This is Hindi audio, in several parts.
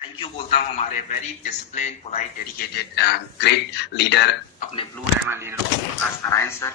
थैंक यू बोलता हूँ हमारे very discipline, polite, dedicated, great leader अपने blue diamond leader Prakash Narayan sir,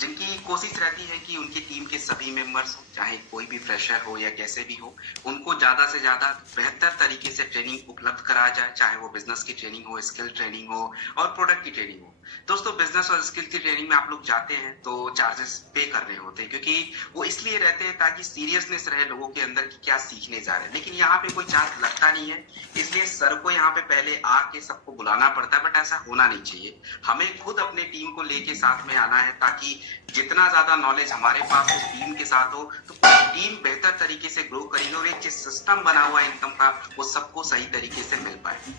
जिनकी कोशिश रहती है कि उनकी टीम के सभी मेंबर्स हो, चाहे कोई भी फ्रेशर हो या कैसे भी हो, उनको ज्यादा से ज्यादा बेहतर तरीके से ट्रेनिंग उपलब्ध कराया जाए, चाहे वो बिजनेस की ट्रेनिंग हो, स्किल ट्रेनिंग हो और प्रोडक्ट की ट्रेनिंग हो। दोस्तों, बिजनेस और स्किल की ट्रेनिंग में आप लोग जाते हैं तो चार्जेस पे कर रहे होते हैं, क्योंकि वो इसलिए रहते हैं ताकि सीरियसनेस रहे लोगों के अंदर कि क्या सीखने जा रहे हैं। लेकिन यहाँ पे कोई चार्ज लगता नहीं है, इसलिए सर को यहाँ पे पहले आके सबको बुलाना पड़ता है, बट ऐसा होना नहीं चाहिए। हमें खुद अपने टीम को लेके साथ में आना है, ताकि जितना ज्यादा नॉलेज हमारे पास हो, टीम के साथ हो, तो टीम बेहतर तरीके से ग्रो करेगी और एक सिस्टम बना हुआ है इनकम का, वो सबको सही तरीके से मिल पाए।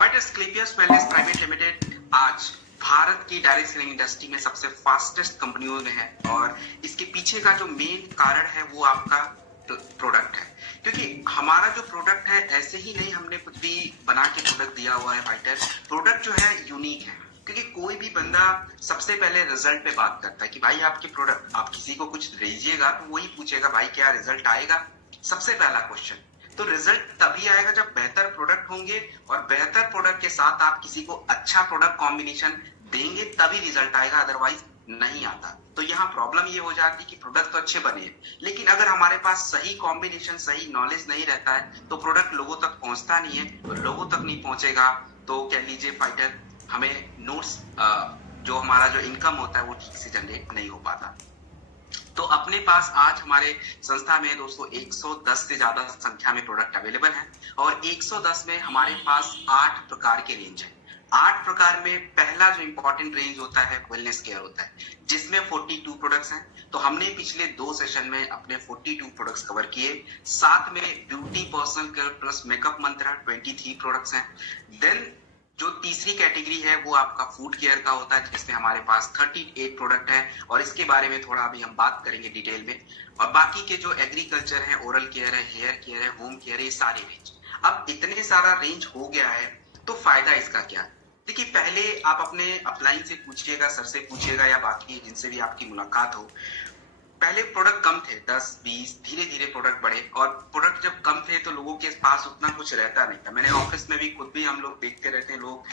बट स्क्लेपियस वेलनेस प्राइवेट लिमिटेड आज भारत की डायरेक्ट सेलिंग इंडस्ट्री में सबसे फास्टेस्ट कंपनियों में है, और इसके पीछे का जो मेन कारण है वो आपका प्रोडक्ट है। क्योंकि हमारा जो प्रोडक्ट है, ऐसे ही नहीं हमने कुछ भी बना के प्रोडक्ट दिया हुआ है फाइटर। प्रोडक्ट जो है यूनिक है, क्योंकि कोई भी बंदा सबसे पहले रिजल्ट पे बात करता है कि भाई आपके प्रोडक्ट, आप किसी को कुछ भेजिएगा तो वही पूछेगा भाई क्या रिजल्ट आएगा, सबसे पहला क्वेश्चन। तो रिजल्ट तभी आएगा जब बेहतर प्रोडक्ट होंगे, और बेहतर प्रोडक्ट के साथ आप किसी को अच्छा प्रोडक्ट कॉम्बिनेशन देंगे तभी रिजल्ट आएगा, अदरवाइज नहीं आता। तो यहाँ प्रॉब्लम ये हो जाती है कि प्रोडक्ट तो अच्छे बने हैं, लेकिन अगर हमारे पास सही कॉम्बिनेशन, सही नॉलेज नहीं रहता है तो प्रोडक्ट लोगों तक पहुंचता नहीं है, तो लोगों तक नहीं पहुंचेगा तो कह लीजिए फाइटर, हमें नोट्स जो हमारा जो इनकम होता है वो ठीक से जनरेट नहीं हो पाता। तो अपने पास आज हमारे संस्था में दोस्तों 110 से ज्यादा संख्या में प्रोडक्ट अवेलेबल है, और 110 में हमारे पास 8 प्रकार के रेंज है। 8 प्रकार में पहला जो इंपॉर्टेंट रेंज होता है वेलनेस केयर होता है, जिसमें 42 प्रोडक्ट्स हैं। तो हमने पिछले 2 सेशन में अपने 42 प्रोडक्ट्स कवर किए। साथ में beauty, personal care plus makeup मंत्रा 23 प्रोडक्ट्स हैं। देन जो तीसरी कैटेगरी है वो आपका फूड केयर का होता है, जिसमें हमारे पास 38 प्रोडक्ट है, और इसके बारे में थोड़ा अभी हम बात करेंगे डिटेल में। और बाकी के जो एग्रीकल्चर है, ओरल केयर है, हेयर केयर है, होम केयर है, ये सारे रेंज। अब इतने सारा रेंज हो गया है तो फायदा इसका क्या है? देखिए, पहले आप अपने अपलाइन से पूछिएगा, सर से पूछिएगा या बाकी जिनसे भी आपकी मुलाकात हो, पहले प्रोडक्ट कम थे, 10-20, धीरे धीरे प्रोडक्ट बढ़े। और प्रोडक्ट जब कम थे तो लोगों के पास उतना कुछ रहता नहीं था। मैंने ऑफिस में भी खुद भी हम लोग देखते रहते हैं, लोग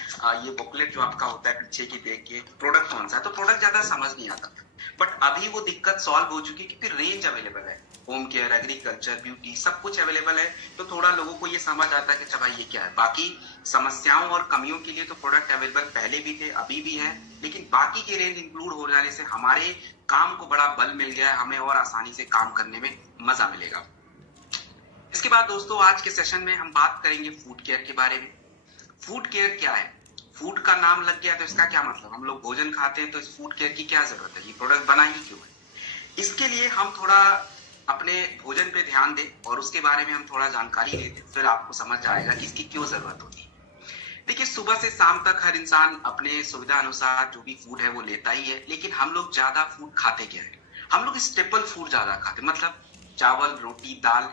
ये बुकलेट जो आपका होता है पीछे की देख के प्रोडक्ट कौन सा है, तो प्रोडक्ट ज्यादा समझ नहीं आता था। बट अभी वो दिक्कत सॉल्व हो चुकी है, क्योंकि रेंज अवेलेबल है, होम केयर, एग्रीकल्चर, ब्यूटी, सब कुछ अवेलेबल है। तो थोड़ा लोगों को ये समझ आता है कि अच्छा भाई ये क्या है। बाकी समस्याओं और कमियों के लिए तो प्रोडक्ट अवेलेबल पहले भी थे, अभी भी है, लेकिन बाकी के रेंज इंक्लूड हो जाने से हमारे काम को बड़ा बल मिल गया है, हमें और आसानी से काम करने में मजा मिलेगा। इसके बाद दोस्तों, आज के सेशन में हम बात करेंगे फूड केयर के बारे में। फूड केयर क्या है? फूड का नाम लग गया तो इसका क्या मतलब? हम लोग भोजन खाते हैं, तो इस फूड केयर की क्या जरूरत है, ये प्रोडक्ट बना ही क्यों है? इसके लिए हम थोड़ा अपने भोजन पे ध्यान दें और उसके बारे में हम थोड़ा जानकारी लेते, फिर आपको समझ आएगा कि इसकी क्यों जरूरत होती है। देखिए, सुबह से शाम तक हर इंसान अपने सुविधा अनुसार जो भी फूड है वो लेता ही है, लेकिन हम लोग ज्यादा फूड खाते क्या है? हम लोग स्टेपल फूड ज्यादा खाते, मतलब चावल, रोटी, दाल,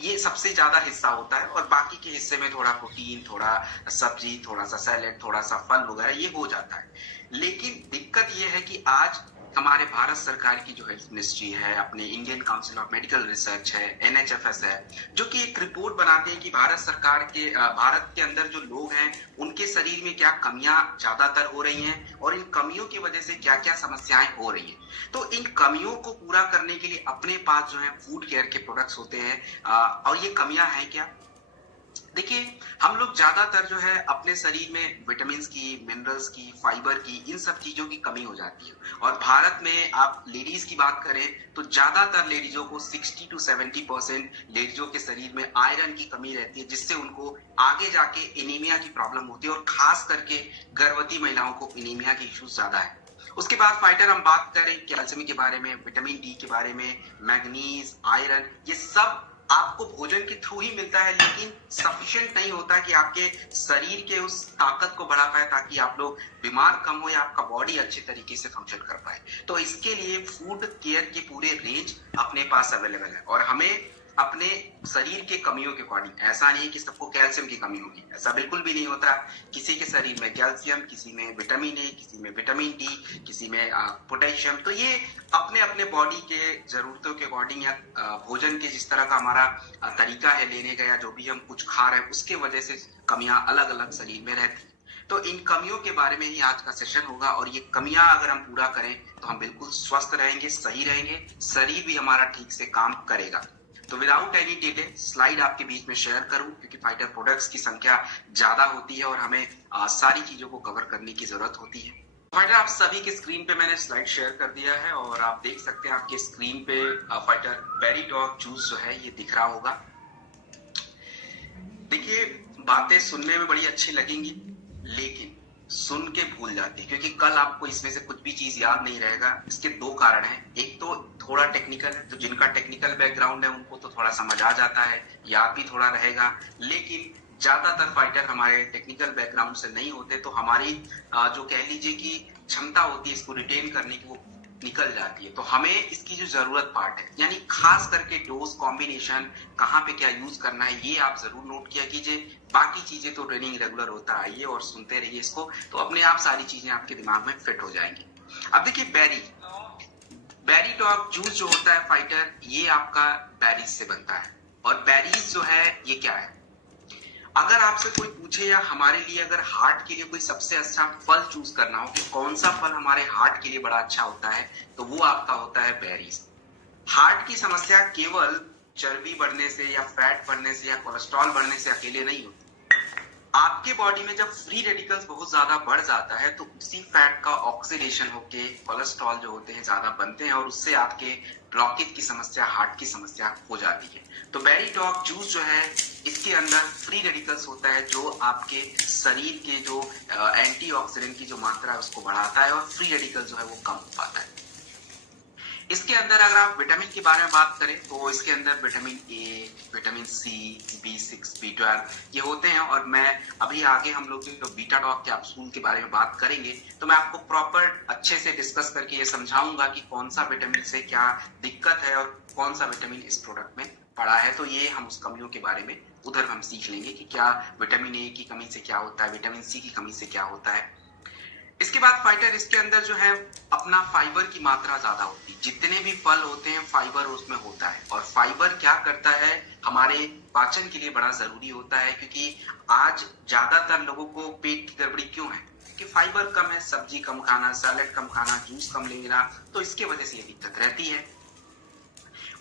ये सबसे ज्यादा हिस्सा होता है, और बाकी के हिस्से में थोड़ा प्रोटीन, थोड़ा सब्जी, थोड़ा सा सैलेड, थोड़ा सा फल वगैरह ये हो जाता है। लेकिन दिक्कत ये है कि आज हमारे भारत सरकार की जो हेल्थ मिनिस्ट्री है, अपने Indian council of medical research है, एनएचएफएस है, जो कि एक रिपोर्ट बनाते हैं कि भारत सरकार के भारत के अंदर जो लोग हैं उनके शरीर में क्या कमियां ज्यादातर हो रही हैं, और इन कमियों की वजह से क्या क्या समस्याएं हो रही हैं। तो इन कमियों को पूरा करने के लिए अपने पास जो है फूड केयर के प्रोडक्ट्स होते हैं। और ये कमियां हैं क्या? देखिए, हम लोग ज्यादातर जो है अपने शरीर में विटामिन की, मिनरल्स की, फाइबर की, इन सब चीजों की कमी हो जाती है। और भारत में आप लेडीज की बात करें तो ज्यादातर लेडीजों को 60-70% लेडीजों के शरीर में आयरन की कमी रहती है, जिससे उनको आगे जाके एनीमिया की प्रॉब्लम होती है, और खास करके गर्भवती महिलाओं को एनीमिया के इश्यूज ज्यादा है। उसके बाद फाइटर हम बात करें कैल्शियम के बारे में, विटामिन डी के बारे में, मैग्नीज, आयरन, ये सब आपको भोजन के थ्रू ही मिलता है, लेकिन सफिशिएंट नहीं होता कि आपके शरीर के उस ताकत को बढ़ा पाए, ताकि आप लोग बीमार कम हो या आपका बॉडी अच्छे तरीके से फंक्शन कर पाए। तो इसके लिए फूड केयर के पूरे रेंज अपने पास अवेलेबल है, और हमें अपने शरीर के कमियों के अकॉर्डिंग। ऐसा नहीं कि सबको कैल्शियम की कमी होगी, ऐसा बिल्कुल भी नहीं होता। किसी के शरीर में कैल्शियम, किसी में विटामिन ए, किसी में विटामिन डी, किसी में पोटेशियम। तो ये अपने अपने बॉडी के जरूरतों के अकॉर्डिंग या भोजन के जिस तरह का हमारा तरीका है लेने का, या जो भी हम कुछ खा रहे हैं उसके वजह से कमियां अलग अलग शरीर में रहती है। तो इन कमियों के बारे में ही आज का सेशन होगा, और ये कमियां अगर हम पूरा करें तो हम बिल्कुल स्वस्थ रहेंगे, सही रहेंगे, शरीर भी हमारा ठीक से काम करेगा। तो विदाउट एनी डिले स्लाइड आपके बीच में शेयर करूं, क्योंकि फाइटर प्रोडक्ट्स की संख्या ज्यादा होती है और हमें सारी चीजों को कवर करने की जरूरत होती है। फाइटर आप सभी के स्क्रीन पे मैंने स्लाइड शेयर कर दिया है, और आप देख सकते हैं आपके स्क्रीन पे फाइटर बेरीडॉग जूस जो है ये दिख रहा होगा। देखिए, बातें सुनने में बड़ी अच्छी लगेंगी, लेकिन सुन के भूल जाती है, क्योंकि कल आपको इसमें से कुछ भी चीज याद नहीं रहेगा। इसके दो कारण हैं। एक तो थोड़ा टेक्निकल है, तो जिनका टेक्निकल बैकग्राउंड है उनको तो थोड़ा समझ आ जाता है, याद भी थोड़ा रहेगा। लेकिन ज्यादातर फाइटर हमारे टेक्निकल बैकग्राउंड से नहीं होते, तो हमारी जो कह लीजिए कि क्षमता होती है इसको रिटेन करने की, वो निकल जाती है। तो हमें इसकी जो जरूरत पार्ट है, यानी खास करके डोज कॉम्बिनेशन, कहाँ पे क्या यूज करना है, ये आप जरूर नोट किया कीजिए। बाकी चीजें तो ट्रेनिंग रेगुलर होता आइए और सुनते रहिए इसको, तो अपने आप सारी चीजें आपके दिमाग में फिट हो जाएंगी। अब देखिए, बेरीडॉग जूस जो होता है फाइटर, ये आपका बेरीज से बनता है। और बेरीज जो है ये क्या है, अगर आपसे कोई पूछे या हमारे लिए अगर हार्ट के लिए कोई सबसे अच्छा फल चूज करना हो कि कौन सा फल हमारे हार्ट के लिए बड़ा अच्छा होता है, तो वो आपका होता है बेरीज। हार्ट की समस्या केवल चर्बी बढ़ने से या फैट बढ़ने से या कोलेस्ट्रॉल बढ़ने से अकेले नहीं होती। आपके बॉडी में जब फ्री रेडिकल्स बहुत ज्यादा बढ़ जाता है, तो उसी फैट का ऑक्सीडेशन होके कोलेस्ट्रॉल जो होते हैं ज्यादा बनते हैं, और उससे आपके ब्लॉकेज की समस्या, हार्ट की समस्या हो जाती है। तो बेरीडॉग जूस जो है, इसके अंदर फ्री रेडिकल्स होता है जो आपके शरीर के जो एंटीऑक्सीडेंट की जो मात्रा है उसको बढ़ाता है, और फ्री रेडिकल जो है वो कम हो पाता है। इसके अंदर अगर आप विटामिन के बारे में बात करें, तो इसके अंदर vitamin A, vitamin C, B6, B12 ये होते हैं। और मैं अभी आगे हम लोग जो बीटाडॉग कैप्सूल के बारे में बात करेंगे, तो मैं आपको प्रॉपर अच्छे से डिस्कस करके ये समझाऊंगा कि कौन सा विटामिन से क्या दिक्कत है और कौन सा विटामिन इस प्रोडक्ट में पड़ा है। तो ये हम उस कमियों के बारे में उधर हम सीख लेंगे कि क्या विटामिन ए की कमी से क्या होता है, विटामिन सी की कमी से क्या होता है। इसके बाद फाइटर, इसके अंदर जो है अपना फाइबर की मात्रा ज्यादा होती है। जितने भी फल होते हैं फाइबर उसमें होता है, और फाइबर क्या करता है, हमारे पाचन के लिए बड़ा जरूरी होता है। क्योंकि आज ज्यादातर लोगों को पेट की गड़बड़ी क्यों है, कि फाइबर कम है, सब्जी कम खाना, सैलेड कम खाना, जूस कम लेना, तो इसके वजह से ये दिक्कत रहती है।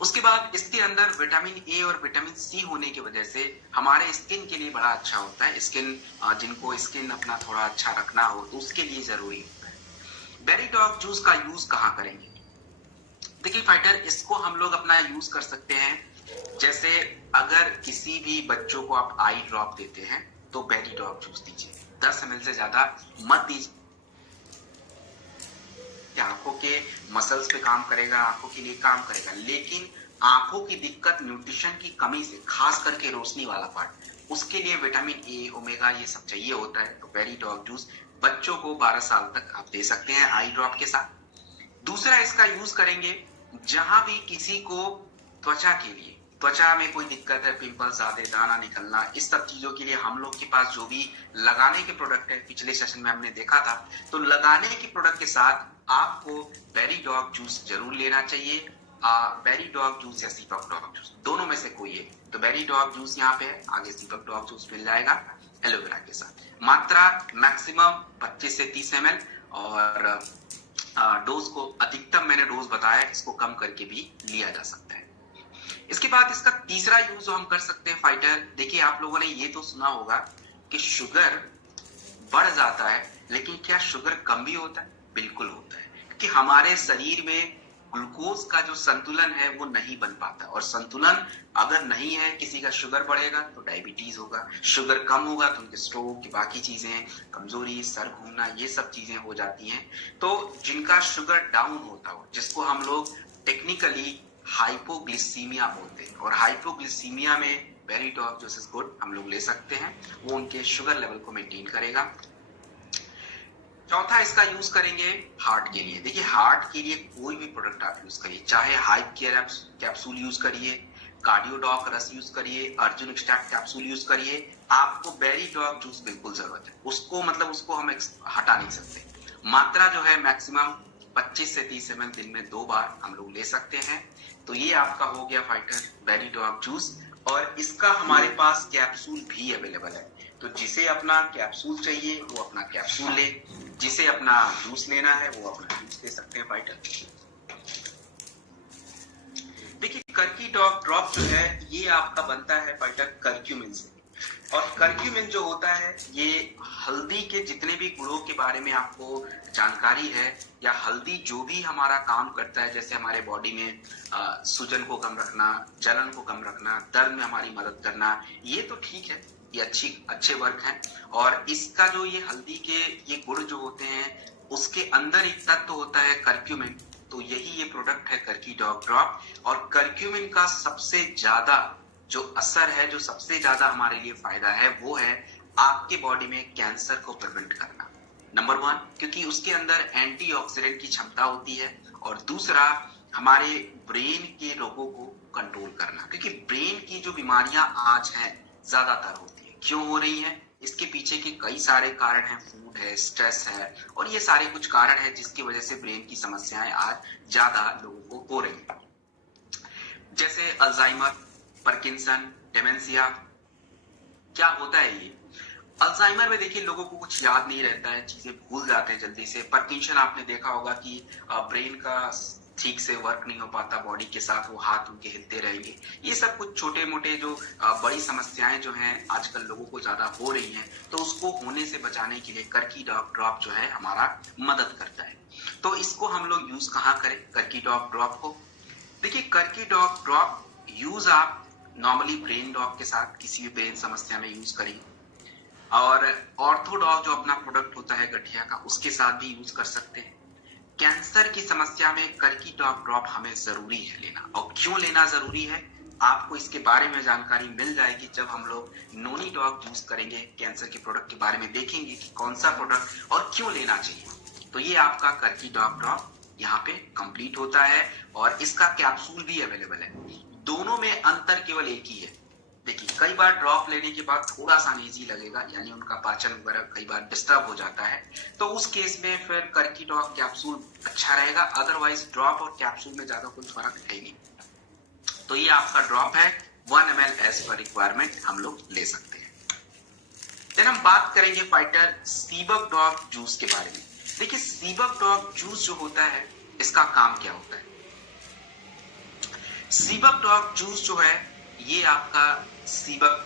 उसके बाद इसके अंदर विटामिन ए और विटामिन सी होने की वजह से हमारे स्किन के लिए बड़ा अच्छा होता है। स्किन, जिनको स्किन अपना थोड़ा अच्छा रखना हो तो उसके लिए जरूरी होता है। बेरीडॉग जूस का यूज कहाँ करेंगे? देखिए फाइटर, इसको हम लोग अपना यूज कर सकते हैं, जैसे अगर किसी भी बच्चों को आप आई ड्रॉप देते हैं तो बेरीडॉग जूस दीजिए। 10 ml से ज्यादा मत दीजिए। आंखों के मसल्स पे काम करेगा, आंखों के लिए काम करेगा, लेकिन आंखों की दिक्कत न्यूट्रिशन की कमी से, खास करके रोशनी वाला पार्ट, उसके लिए विटामिन ए, ओमेगा ये सब चाहिए होता है। तो बेरीडॉग जूस बच्चों को 12 साल तक आप दे सकते हैं आई ड्रॉप के साथ। दूसरा इसका यूज करेंगे जहां भी किसी को त्वचा के लिए, त्वचा में कोई दिक्कत है, पिंपल्स ज्यादा, दाना निकलना, इस सब चीजों के लिए हम लोग के पास जो भी लगाने के प्रोडक्ट है, पिछले सेशन में हमने देखा था, तो लगाने के प्रोडक्ट के साथ आपको बेरीडॉग जूस जरूर लेना चाहिए। बेरीडॉग जूस या सीपक डॉग जूस, दोनों में से कोई है। तो बेरीडॉग जूस यहाँ पे है, आगे सीपक डॉग जूस मिल जाएगा एलोवेरा के साथ। मात्रा मैक्सिमम 25 से 30 ml, और डोज को अधिकतम मैंने डोज बताया, इसको कम करके भी लिया जा सकता है। इसके बाद इसका तीसरा यूज हम कर सकते हैं फाइटर। देखिए, आप लोगों ने ये तो सुना होगा कि शुगर बढ़ जाता है, लेकिन क्या शुगर कम भी होता है? बिल्कुल होता है, क्योंकि हमारे शरीर में ग्लूकोज का जो संतुलन है वो नहीं बन पाता, और संतुलन अगर नहीं है, किसी का शुगर बढ़ेगा तो डायबिटीज होगा, शुगर कम होगा तो उनके स्ट्रोक, बाकी चीजें, कमजोरी, सर घूमना, ये सब चीजें हो जाती हैं। तो जिनका शुगर डाउन होता हो, जिसको हम लोग टेक्निकली हाइपोग्लिसीमिया बोलते हैं, और हाइपोग्लिसीमिया में बेरीडॉग जूस इज गुड, हम लोग ले सकते हैं, वो उनके शुगर लेवल को मेंटेन करेगा। चौथा इसका यूज करेंगे हार्ट के लिए। देखिए, हार्ट के लिए कोई भी प्रोडक्ट आप यूज करिए, चाहे हाइप केयर कैप्सूल यूज करिए, कार्डियो डॉग रस यूज करिए, अर्जुन एक्सट्रैक्ट कैप्सूल यूज करिए, आपको बेरी डॉग जूस बिल्कुल जरूरत है। उसको मतलब उसको हम हटा नहीं सकते। मात्रा जो है मैक्सिमम 25 से 30 ml दिन में 2 बार हम लोग ले सकते हैं। तो ये आपका हो गया फाइटर बेरी डॉग जूस, और इसका हमारे पास कैप्सूल भी अवेलेबल है। तो जिसे अपना कैप्सूल चाहिए वो अपना कैप्सूल ले, जिसे अपना जूस लेना है वो अपना जूस ले सकते हैं फाइटर। देखिए कर्की डॉग ड्रॉप जो है ये आपका बनता है फाइटर कर्क्यूमिन से, और कर्क्यूमिन जो होता है ये हल्दी के जितने भी गुणों के बारे में आपको जानकारी है, या हल्दी जो भी हमारा काम करता है, जैसे हमारे बॉडी में सूजन को कम रखना, जलन को कम रखना, दर्द में हमारी मदद करना, ये तो ठीक है, ये अच्छे वर्क हैं। और इसका जो ये हल्दी के ये गुण जो होते हैं उसके अंदर एक तत्व होता है कर्क्यूमिन, तो यही ये प्रोडक्ट है कर्की डॉग ड्रॉप। और कर्क्यूमिन का सबसे ज्यादा जो असर है, जो सबसे ज्यादा हमारे लिए फायदा है, वो है आपके बॉडी में कैंसर को प्रिवेंट करना, नंबर 1, क्योंकि उसके अंदर एंटीऑक्सीडेंट की क्षमता होती है, और दूसरा हमारे ब्रेन के रोगों को कंट्रोल करना, क्योंकि ब्रेन की जो बीमारियां आज हैं ज्यादातर होती है। क्यों हो रही हैं? इसके पीछे के कई सारे कारण हैं, फूड है, स्ट्रेस है, और ये सारे कुछ कारण हैं जिसकी वजह से ब्रेन की समस्याएं आज ज्यादा लोगों को हो रही हैं, जैसे अल्जाइमर, पार्किंसन, डेमेंशिया। क्या होता है ये? अल्जाइमर में देखिए लोगों को कुछ याद नहीं रहता है, चीजें भूल जाते हैं जल्दी से। पार्किंसन आपने देखा होगा कि ब्रेन का ठीक से वर्क नहीं हो पाता, बॉडी के साथ वो हाथ उनके हिलते रहेंगे। ये सब कुछ छोटे मोटे जो बड़ी समस्याएं जो हैं आजकल लोगों को ज्यादा हो रही हैं, तो उसको होने से बचाने के लिए कर्की डॉग ड्रॉप जो है हमारा मदद करता है। तो इसको हम लोग यूज कहाँ करें कर्की डॉग ड्रॉप को? देखिए कर्की डॉग ड्रॉप यूज आप नॉर्मली ब्रेन डॉग के साथ किसी भी ब्रेन समस्या में यूज करेंगे, और ऑर्थोडॉग जो अपना प्रोडक्ट होता है गठिया का, उसके साथ भी यूज कर सकते हैं। कैंसर की समस्या में कर्की डॉग ड्रॉप हमें जरूरी है लेना, और क्यों लेना जरूरी है आपको इसके बारे में जानकारी मिल जाएगी जब हम लोग नोनी डॉग यूज करेंगे। कैंसर के प्रोडक्ट के बारे में देखेंगे कि कौन सा प्रोडक्ट और क्यों लेना चाहिए। तो ये आपका कर्की डॉग ड्रॉप यहाँ पे कंप्लीट होता है, और इसका कैप्सूल भी अवेलेबल है। दोनों में अंतर केवल एक ही है। देखिए कई बार ड्रॉप लेने के बाद थोड़ा सा अनईजी लगेगा, यानी उनका पाचन वगैरह कई बार डिस्टर्ब हो जाता है, तो उस केस में फिर कर्की डॉग कैप्सूल अच्छा रहेगा। अदरवाइज ड्रॉप और कैप्सूल में ज्यादा कोई फर्क है नहीं। तो ये आपका ड्रॉप है 1 ml एज पर रिक्वायरमेंट हम लोग ले सकते हैं। देन हम बात करेंगे फाइटर सीबक डॉग जूस के बारे में। देखिए सीबक डॉग जूस जो होता है इसका काम क्या होता है? सीबक डॉग जूस जो है ये आपका सीबक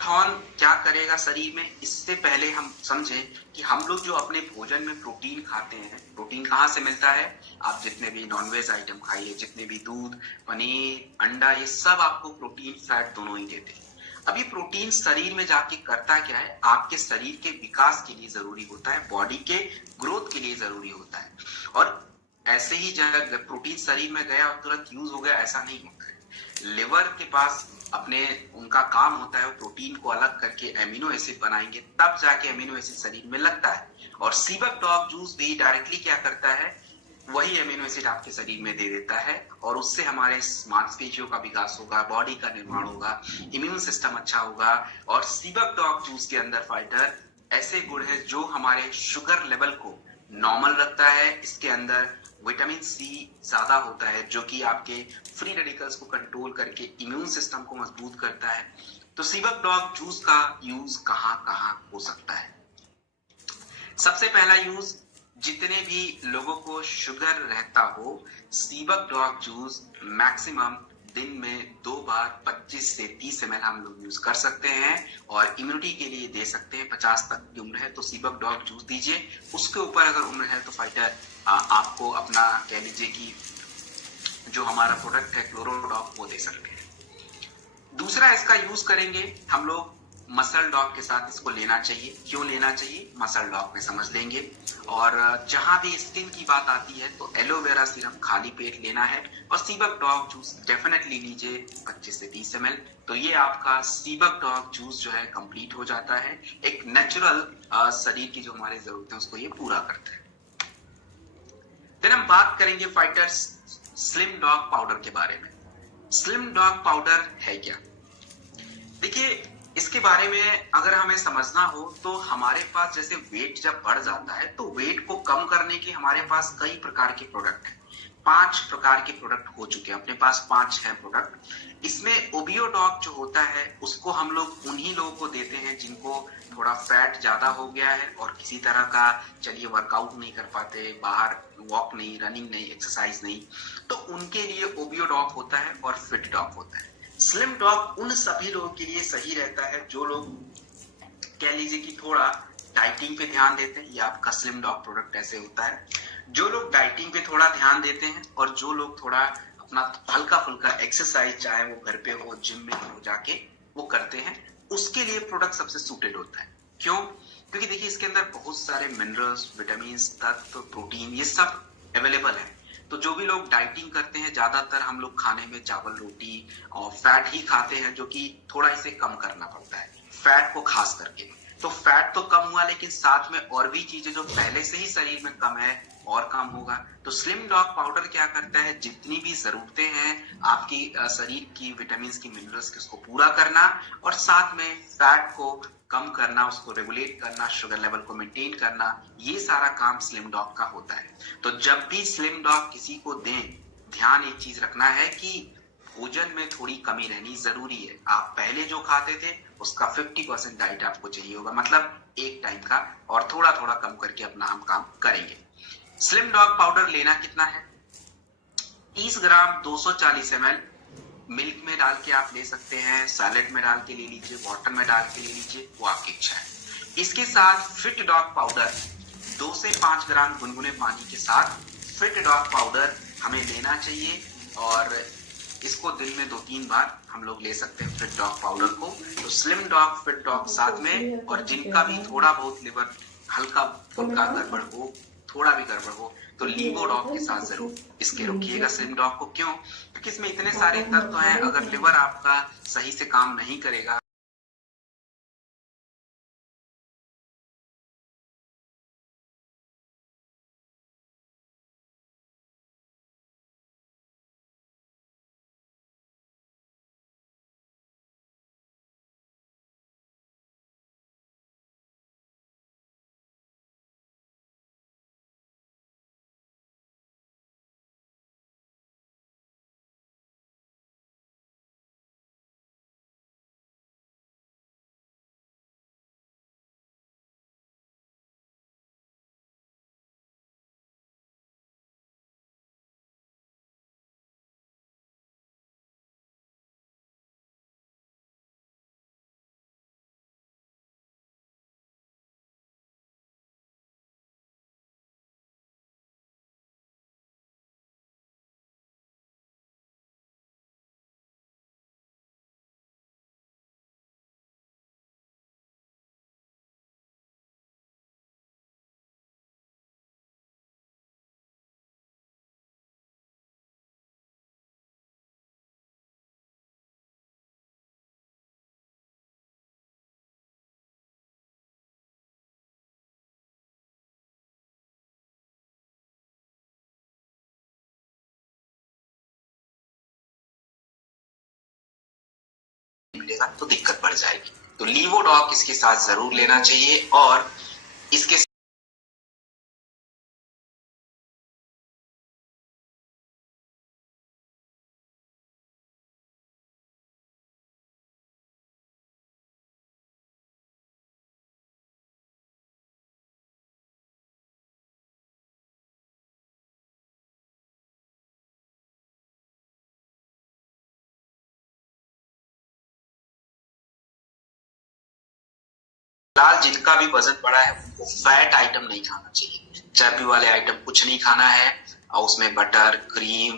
थॉर्न क्या करेगा शरीर में, इससे पहले हम समझें कि हम लोग जो अपने भोजन में प्रोटीन खाते हैं, प्रोटीन कहाँ से मिलता है? आप जितने भी नॉनवेज आइटम खाइए, जितने भी दूध, पनीर, अंडा, ये सब आपको प्रोटीन फैट दोनों ही देते हैं। अब ये प्रोटीन शरीर में जाके करता क्या है? आपके शरीर के विकास के लिए जरूरी होता है, बॉडी के ग्रोथ के लिए जरूरी होता है। और ऐसे ही जब प्रोटीन शरीर में गया और तुरंत यूज हो गया, ऐसा नहीं होता है। लिवर के पास अपने उनका काम होता है, प्रोटीन को अलग करके एमिनो एसिड बनाएंगे, तब जाके एमिनो एसिड शरीर में लगता है। और सीबक डॉग जूस भी डायरेक्टली क्या करता है? वही एमिनो एसिड आपके शरीर में दे देता है, और उससे हमारे मांसपेशियों का विकास होगा, बॉडी का निर्माण होगा, इम्यून सिस्टम अच्छा होगा। और सीबक डॉग जूस के अंदर फाइटर ऐसे गुण है जो हमारे शुगर लेवल को नॉर्मल रखता है। इसके अंदर विटामिन सी ज्यादा होता है जो कि आपके फ्री रेडिकल्स को कंट्रोल करके इम्यून सिस्टम को मजबूत करता है। तो सीबक डॉग जूस का यूज कहाँ कहाँ हो सकता है? सबसे पहला यूज, जितने भी लोगों को शुगर रहता हो, सीबक डॉग जूस मैक्सिमम दिन में 2 बार 25 से 30 ml हम लोग यूज कर सकते हैं, और इम्यूनिटी के लिए दे सकते हैं। 50 तक की उम्र है तो सीबक डॉग जूस दीजिए। उसके ऊपर अगर उम्र है तो फाइटर आपको अपना कह लीजिए कि जो हमारा प्रोडक्ट है क्लोरोडॉग वो दे सकते हैं। दूसरा इसका यूज करेंगे हम लोग मसल डॉग के साथ, इसको लेना चाहिए। क्यों लेना चाहिए मसल डॉग में समझ लेंगे। और जहां भी स्किन की बात आती है तो एलोवेरा सीरम खाली पेट लेना है, और सीबक डॉग जूस डेफिनेटली लीजिए 25 से 30 ml। तो ये आपका सीबक डॉग जूस जो है कंप्लीट हो जाता है। एक नेचुरल शरीर की जो हमारी जरूरत है उसको ये पूरा करता है। देन हम बात करेंगे फाइटर्स स्लिम डॉग पाउडर के बारे में। स्लिम डॉग पाउडर है क्या? देखिए, इसके बारे में अगर हमें समझना हो तो हमारे पास जैसे वेट जब बढ़ जाता है तो वेट को कम करने के हमारे पास कई प्रकार के प्रोडक्ट हैं। 5 प्रकार के प्रोडक्ट हो चुके हैं अपने पास, 5 है प्रोडक्ट। इसमें ओबियोडॉग जो होता है उसको हम लोग उन्हीं लोगों को देते हैं जिनको थोड़ा फैट ज्यादा हो गया है और किसी तरह का चलिए वर्कआउट नहीं कर पाते, बाहर वॉक नहीं, रनिंग नहीं, एक्सरसाइज नहीं, तो उनके लिए ओबियोडॉग होता है और फिट डॉग होता है। स्लिम डॉग उन सभी लोगों के लिए सही रहता है जो लोग कह लीजिए कि थोड़ा डाइटिंग पे ध्यान देते हैं। ये आपका स्लिम डॉग प्रोडक्ट ऐसे होता है। जो लोग डाइटिंग पे थोड़ा ध्यान देते हैं और जो लोग थोड़ा अपना हल्का फुल्का एक्सरसाइज, चाहे वो घर पे हो, जिम में हो, जाके वो करते हैं, उसके लिए प्रोडक्ट सबसे सूटेड होता है। क्यों? क्योंकि देखिए इसके अंदर बहुत सारे मिनरल्स, विटामिन, तत्व, प्रोटीन, ये सब अवेलेबल है। तो जो भी लोग डाइटिंग करते हैं, ज्यादातर हम लोग खाने में चावल, रोटी और फैट ही खाते हैं, जो कि थोड़ा इसे कम करना पड़ता है, फैट को खास करके। तो फैट तो कम हुआ, लेकिन साथ में और भी चीजें जो पहले से ही शरीर में कम है और कम होगा। तो स्लिम डॉग पाउडर क्या करता है, जितनी भी जरूरतें हैं आपकी शरीर की, विटामिन की, मिनरल्स की, उसको पूरा करना और साथ में फैट को कम करना, उसको रेगुलेट करना, शुगर लेवल को मेंटेन करना, ये सारा काम स्लिम डॉग का होता है। तो जब भी स्लिम डॉग किसी को दें, ध्यान एक चीज रखना है कि भोजन में थोड़ी कमी रहनी जरूरी है। आप पहले जो खाते थे उसका 50% डाइट आपको चाहिए होगा, मतलब एक टाइम का, और थोड़ा थोड़ा कम करके अपना हम काम करेंगे। स्लिम डॉग पाउडर लेना कितना है? 30 ग्राम 240 ml मिल्क में डाल के आप ले सकते हैं, सैलेड में डाल के ले लीजिए, वाटर में डाल के ले लीजिए, वो आपकी इच्छा है। इसके साथ फिट डॉग पाउडर 2 से 5 ग्राम गुनगुने पानी के साथ फिट डॉग पाउडर हमें लेना चाहिए और इसको दिन में 2-3 बार हम लोग ले सकते हैं फिट डॉग पाउडर को। तो स्लिम डॉग, फिट डॉग साथ में, और जिनका भी थोड़ा बहुत लिवर हल्का फुल्का गड़बड़ हो, थोड़ा भी गड़बड़ हो, तो लीवो डॉग के साथ जरूर इसके रखिएगा स्लिम डॉग को। क्यों? क्योंकि इसमें इतने सारे तत्व हैं, अगर लिवर आपका सही से काम नहीं करेगा मिलेगा तो दिक्कत बढ़ जाएगी। तो लीवो डॉग इसके साथ जरूर लेना चाहिए। और इसके फिलहाल जिनका भी वजन बढ़ा है उनको फैट आइटम नहीं खाना चाहिए, चर्बी वाले आइटम कुछ नहीं खाना है। और उसमें बटर, क्रीम,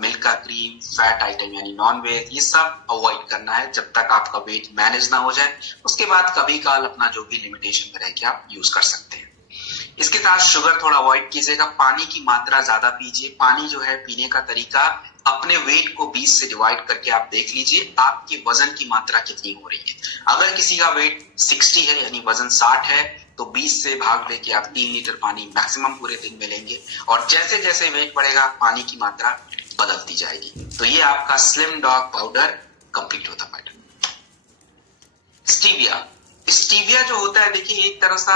मिल्क का क्रीम, फैट आइटम यानी नॉन वेज, ये सब अवॉइड करना है जब तक आपका वेट मैनेज ना हो जाए। उसके बाद कभी काल अपना जो भी लिमिटेशन में रह के आप यूज कर सकते हैं। इसके साथ शुगर थोड़ा अवॉइड कीजिएगा, पानी की मात्रा ज्यादा पीजिए। पानी जो है पीने का तरीका, अपने वेट को 20 से डिवाइड करके आप देख लीजिए आपके वजन की मात्रा कितनी हो रही है। अगर किसी का वेट 60 है यानी वजन 60 है तो 20 से भाग देके आप 3 लीटर पानी मैक्सिमम पूरे दिन में लेंगे। और जैसे जैसे वेट बढ़ेगा पानी की मात्रा बदलती जाएगी। तो ये आपका स्लिम डॉग पाउडर कंप्लीट होता है। स्टीविया, स्टीविया जो होता है देखिए एक तरह सा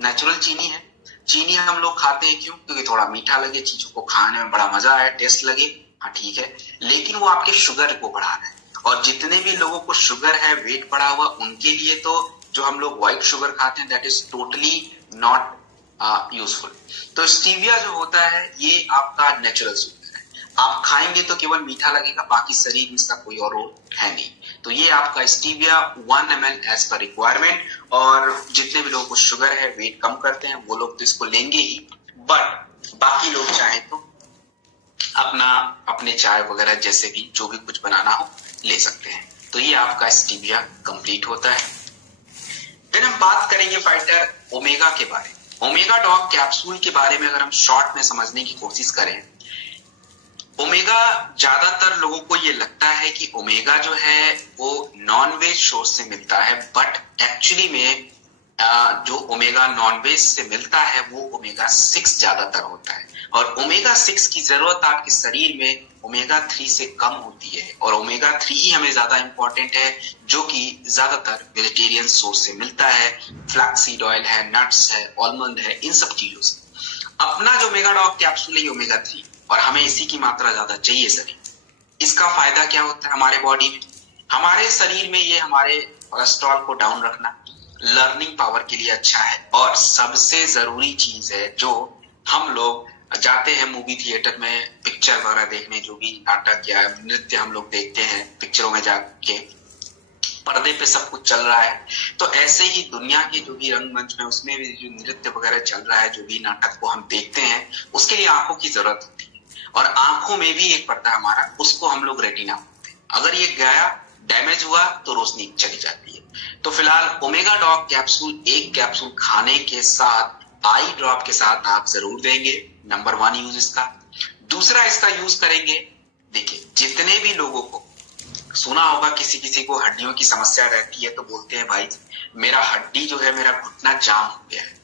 नेचुरल चीनी है। चीनी हम लोग खाते हैं क्यों? क्योंकि थोड़ा मीठा लगे, चीजों को खाने में बड़ा मजा आए, टेस्ट लगे, हाँ ठीक है, लेकिन वो आपके शुगर को बढ़ा रहा है। और जितने भी लोगों को शुगर है, वेट बढ़ा हुआ, उनके लिए तो जो हम लोग व्हाइट शुगर खाते हैं that is totally not useful. तो स्टीविया जो होता है ये आपका नेचुरल शुगर है, आप खाएंगे तो केवल मीठा लगेगा, बाकी शरीर में इसका कोई और रोल है नहीं। तो ये आपका stevia 1 ml as per requirement. और जितने भी लोगों को शुगर है, वेट कम करते हैं, वो लोग तो इसको लेंगे ही, बट बाकी लोग चाहे तो अपने चाय वगैरह जैसे भी जो भी कुछ बनाना हो ले सकते हैं। तो ये आपका स्टीविया कंप्लीट होता है। फिर हम बात करेंगे फाइटर ओमेगा के बारे में। ओमेगा डॉग कैप्सूल के बारे में अगर हम शॉर्ट में समझने की कोशिश करें, ओमेगा ज्यादातर लोगों को ये लगता है कि ओमेगा जो है वो नॉन वेज सोर्स से मिलता है, बट एक्चुअली में जो ओमेगा नॉन वेज से मिलता है वो ओमेगा 6 ज्यादातर होता है। और ओमेगा 6 की जरूरत आपके शरीर में ओमेगा 3 से कम होती है, और ओमेगा 3 ही हमें ज्यादा इंपॉर्टेंट है, जो कि ज्यादातर वेजिटेरियन सोर्स से मिलता है। फ्लैक्सीड ऑयल है, नट्स है, आलमंड है, इन सब चीजों से। अपना जो ओमेगा डॉग कैप्सूल है ओमेगा 3, और हमें इसी की मात्रा ज्यादा चाहिए शरीर। इसका फायदा क्या होता है हमारे बॉडी में? हमारे शरीर में ये हमारे कोलेस्ट्रॉल को डाउन रखना, लर्निंग पावर के लिए अच्छा है, और सबसे जरूरी चीज है जो हम लोग जाते हैं मूवी थिएटर में पिक्चर वगैरह देखने, जो भी नाटक या नृत्य हम लोग देखते हैं पिक्चरों में जाके, पर्दे पे सब कुछ चल रहा है, तो ऐसे ही दुनिया के जो भी रंगमंच में उसमें भी जो नृत्य वगैरह चल रहा है, जो भी नाटक को हम देखते हैं, उसके लिए आंखों की जरूरत होती है। और आंखों में भी एक पर्दा हमारा, उसको हम लोग रेटिना बोलते हैं। अगर ये गया, डैमेज हुआ, तो रोशनी चली जाती है। तो फिलहाल ओमेगा डॉग कैप्सूल, एक कैप्सूल खाने के साथ आई ड्रॉप के साथ आप जरूर देंगे। नंबर 1 यूज इसका। दूसरा इसका यूज करेंगे, देखिए जितने भी लोगों को सुना होगा, किसी किसी को हड्डियों की समस्या रहती है तो बोलते हैं भाई मेरा हड्डी जो है, मेरा घुटना जाम हो गया है।